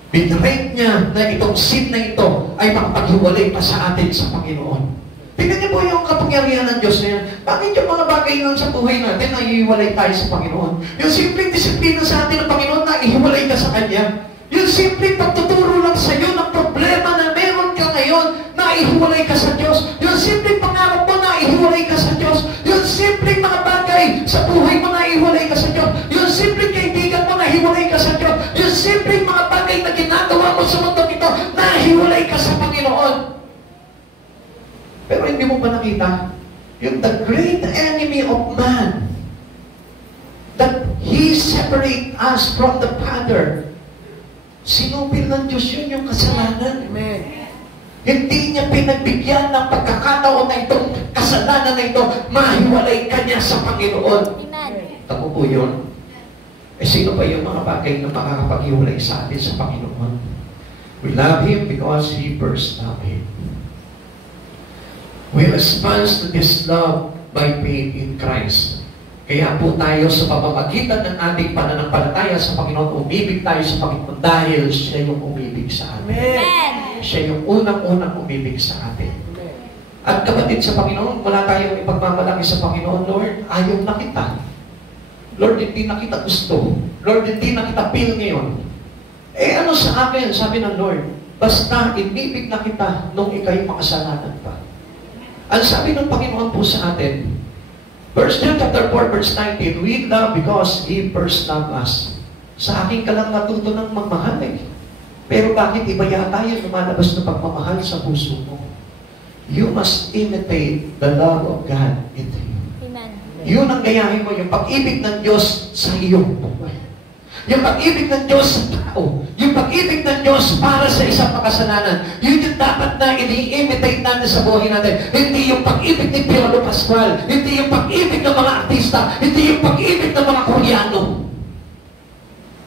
binrate niya na itong sin na ito ay makapaghiwalay pa sa atin sa Panginoon. Tingnan niyo po yung kapangyarihan ng Diyos na yan. Bakit yung mga bagay nun sa buhay natin na ihiwalay tayo sa Panginoon? Yung simpleng disiplina sa atin ng Panginoon na ihiwalay ka sa Kanya. Yung simpleng pagtuturo lang sa iyo ng problema na meron ka ngayon na ihiwalay ka sa Diyos. Yung simpleng pangarap mo na ihiwalay ka sa Diyos. Yung simpleng mga bagay sa buhay mo na ihiwalay ka sa Diyos. Yung simpleng kaibigan mo na ihiwalay ka sa Diyos. Yung simpleng mga bagay na ginagawa mo sa mundo ito na ihiwalay ka sa Panginoon. Pero hindi mo ba nakita? Yung the great enemy of man, that He separate us from the Father. Sinupil ng Diyos yun yung kasalanan. Amen. Hindi niya pinagbigyan ng pagkakataon pagkakataon na ito, kasalanan na ito, mahiwalay ka niya sa Panginoon. Amen. Tamo po yun. Sino pa yung mga bagay na makakapaghiwalay sa atin sa Panginoon? We love Him because He first loved Him. We respond to this love by faith in Christ. Kaya po tayo sa pamamagitan ng ating pananampalataya sa Panginoon, umibig tayo sa Panginoon dahil Siya yung umibig sa atin. Amen. Siya yung unang-unang umibig sa atin. At kapatid sa Panginoon, wala tayong ipagmamalaki sa Panginoon, Lord, ayaw na kita. Lord, hindi na kita gusto. Lord, hindi na kita feel ngayon. Ano sa akin? Sabi ng Lord, basta inibig na kita nung ikaw'y makasalanan pa. Ang sabi ng Panginoon po sa atin, 1 John chapter 4, verse 19, we love because He first loved us. Sa akin ka lang natuto ng magmahal eh. Pero bakit iba yata yung lumalabas na pagmamahal sa puso mo? You must imitate the love of God into you. Yun ang gayahin mo, yung pag-ibig ng Diyos sa iyong buhay. Yung pag-ibig ng Diyos sa tao. Yung pag-ibig ng Diyos para sa isang makasalanan. Yun yung dapat na ini-imitate natin sa buhay natin. Hindi yung pag-ibig ni Piolo Pascual. Hindi yung pag-ibig ng mga artista. Hindi yung pag-ibig ng mga Koreano.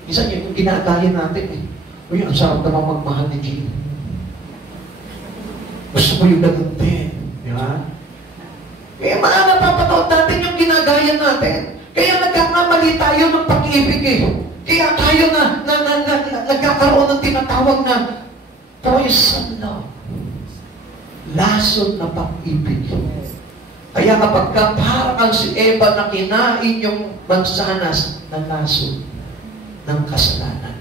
Isa yung ginagaya natin eh. Uy, ang sarap naman magmahal ni Jean. Gusto ko yung ganun din. Di ba? Kaya napapataod natin yung ginagaya natin. Kaya nagkakamali tayo ng pag-ibig eh. Kaya tayo nagkakaroon ng tinatawag na poison love. Lason na pag-ibig. Kaya kapag parang si Eva na kinain yung mansanas na lason ng kasalanan.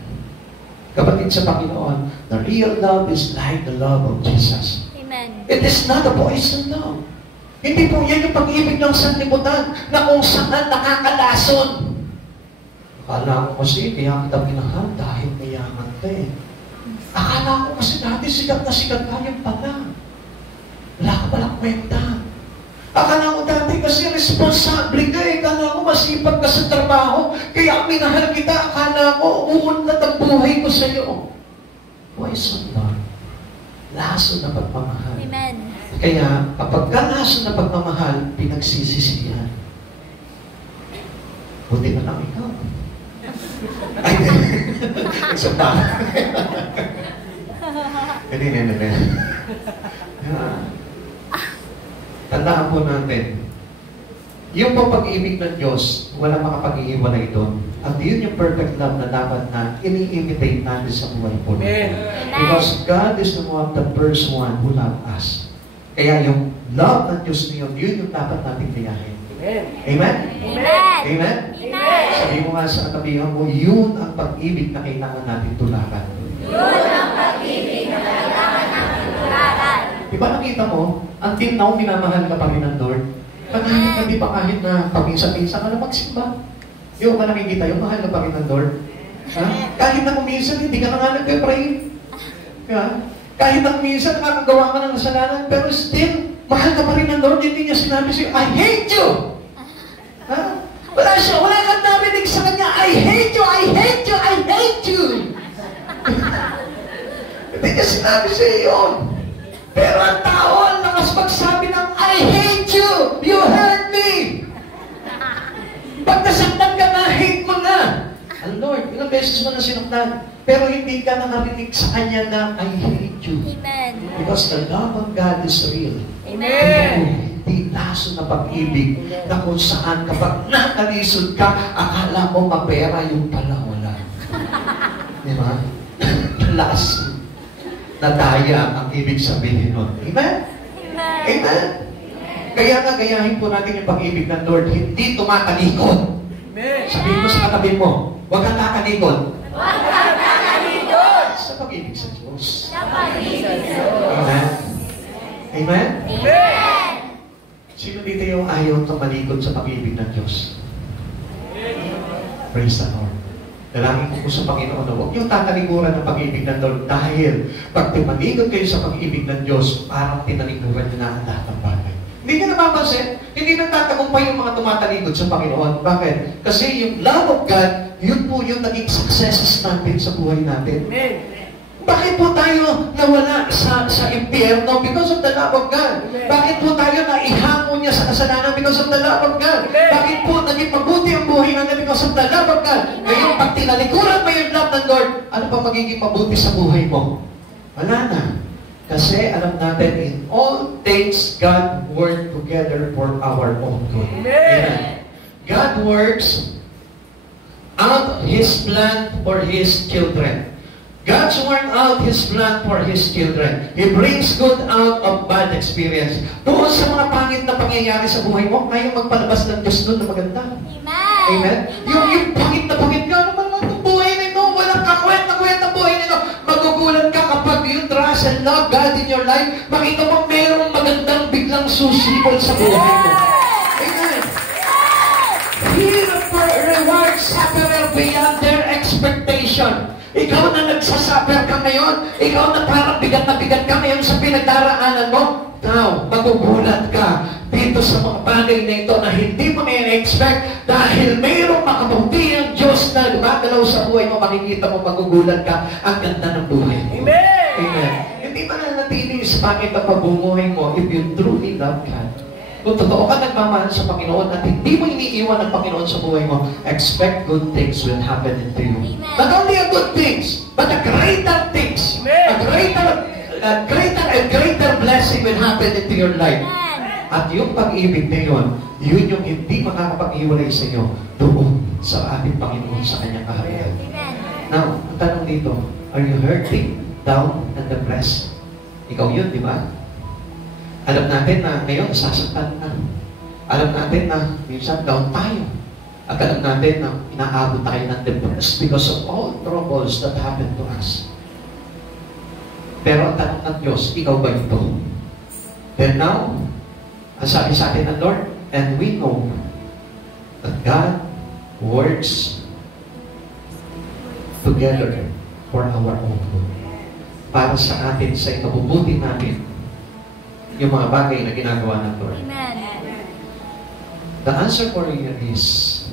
Kapatid sa Panginoon, the real love is like the love of Jesus. Amen. It is not a poison love. Hindi po yan yung pag-ibig ng sanlibutan na kung saan nakakalason. Akala ko kasi kaya kita minahal dahil mayaman ka eh. Akala ko kasi dati sikat na sikat ka yung pala. Wala ka palang kwenta. Akala ko dati kasi responsable ka eh. Akala ko masipag ka sa trabaho. Kaya minahal kita. Akala ko uunlad ang buhay ko sa iyo. Poison love. Laso na pagmamahal. Amen. Kaya, kapag kalaso na pagmamahal, pinagsisisihan. Buti na lang ikaw. Ay, isa pa. Hindi. Tandaan po natin, yung pag-ibig ng Diyos, wala makapag-iiwalay doon. At yun yung perfect love na dapat na ini-imitate natin sa buhay po. Because God is the first one who loved us. Kaya yung love ng Diyos niyon, yun yung dapat natin gayahin. Amen? Amen. Amen? Amen. Sabi mo nga sa katabihan mo, yun ang pag-ibig na kailangan natin tulakan. Yun ang pag-ibig na kailangan natin tulakan. Diba nakita mo, until now, minamahal ka pa rin ng Lord. Kahit hindi pa kahit na paminsan-minsan ka na magsimba. Yung ba nakikita yung mahal ka pa rin ng Lord? Ha? Kahit na kuminsan, hindi ka na nga nagpe-pray. Diba? Kahit na minsan nakakagawa ka ng kasalanan, pero still, mahal ka pa rin ng Lord, hindi niya sinabi sa'yo, I hate you! Ha? Wala kang narinig sa kanya, I hate you, I hate you, I hate you! Hindi niya sinabi sa'yo yun. Pero ang tao, ang lakas magsabi ng, I hate you! You hurt me! Pag nasaktan ka na, hate mo na! Ang Lord, ilang beses mo na sinaktan, pero hindi ka nakarinig sa Kanya na, I hate you. Amen. Because the love of God is real. Amen. Hindi laso na pag-ibig na kung saan kapag nakalisod ka, akala mo mapera yung pala wala. Di ba? Laso. Nadaya ang ibig sabihin nun. Amen? Amen. Amen? Kaya nga gayahin po natin yung pag-ibig ng Lord, hindi tumatalikod. Sabihin mo sa katabi mo, huwag kang kakalikod. Huwag kang kakalikod. Sa pag-ibig sa Diyos. Sa pag-ibig sa Diyos. Amen? Amen? Amen. Sino dito yung ayaw tumalikod sa pag-ibig ng Diyos? Praise the Lord. Dalangin ko po sa Panginoon na huwag yung tatalikuran ng pag-ibig ng Lord dahil pag tumalikod kayo sa pag-ibig ng Diyos, parang tinalikuran niyo na ang lahat ng bagay. Hindi nyo napapansin, hindi nagtatagumpay yung mga tumatalikod sa Panginoon. Bakit? Kasi yung love of God, yun po yung naging successes natin sa buhay natin. Bakit po tayo nawala sa impyerno? Because of the love of God. Bakit po tayo naihango niya sa kasalanan? Because of the love of God. Bakit po naging mabuti ang buhay natin? Because of the love of God. Ngayon, pag tinalikuran mo yung love ng Lord, ano pa magiging mabuti sa buhay mo? Wala na. Kasi alam natin, in all things, God work together for our own good. Amen. God works out His plan for His children. God's work out His plan for His children. He brings good out of bad experience. Doon sa mga pangit na pangyayari sa buhay mo, ngayon magpalabas ng Diyos doon na maganda. Amen. Amen? Yung pangit na ano naman ang buhay nito? Walang kakwet na buhay nito. Magugulat ka kapag you trust and love God in your life, makita mo mayroong magandang biglang susipol sa buhay mo. Amen. He rewards sufferer beyond their expectation. Ikaw na nagsasuffer ka ngayon, ikaw na parang bigat na bigat ka ngayon sa pinagdaraanan mo, magugulat ka dito sa mga bagay na ito na hindi mo na-expect dahil mayroong makabuti ang Diyos na gumagalaw sa buhay mo, makikita mo, magugulat ka, ang ganda ng buhay mo. Amen! Amen. Hindi pa nanatili sa pangit na pagbubuhay mo if you truly love God. Kung totoo ka nagmamahal sa Panginoon at hindi mo iniiwan ang Panginoon sa buhay mo, expect good things will happen into you. Amen. Not only a good things, but a greater things. A greater blessing will happen into your life. Amen. At yung pag-ibig na yun yung hindi makakapag-iwalay sa inyo doon sa ating Panginoon sa kanyang kaharian. Amen. Now, ang tanong dito, are you hurting, down, and depressed? Ikaw yun, di ba? Alam natin na ngayon, sasaktan na. Alam natin na minsan down tayo. At alam natin na inaabot tayo ng depressed because of all troubles that happened to us. Pero ang tanong ng Diyos, ikaw ba ito? Then now, ang sabi sa atin ng Lord, and we know that God works together for our own good. Para sa atin, sa ikabubuti natin, yung mga bagay na ginagawa ng Lord. Amen. The answer for you is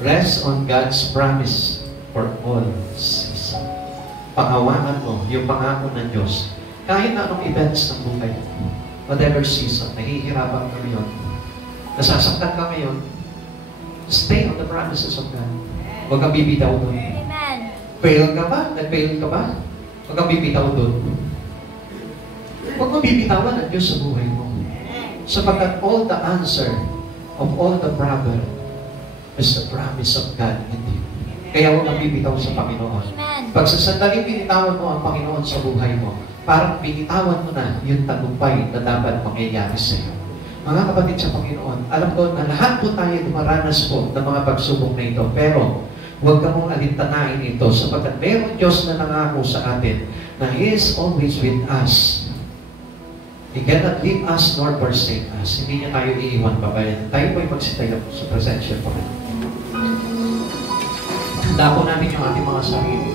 rest on God's promise for all season. Panghawakan mo yung pangako ng Diyos. Kahit na anong events ng buhay, whatever season, nahihirapan ka ngayon, nasasaktan ka ngayon, stay on the promises of God. Huwag kang bibitaw doon. Amen. Fail ka ba? Nag-fail ka ba? Huwag kang bibitaw doon. Huwag mo bibitawan ang Diyos sa buhay mo. Sapagkat all the answer of all the problem is the promise of God in you. Kaya huwag kang bibitaw sa Panginoon. Amen. Pag sa sandaling binitawan mo ang Panginoon sa buhay mo, parang binitawan mo na yung tagumpay na dapat mangyayari sa iyo. Mga kapatid sa Panginoon, alam ko na lahat po tayo dumaranas po ng mga pagsubok na ito, pero huwag ka mong alintanain ito sapagkat mayroong Diyos na nangako sa atin na He is always with us. He cannot leave us nor forsake us. Hindi niya tayo iiwan babayan. Tayo po'y magsitayo sa presensya po. Handa po natin yung ating mga sarili.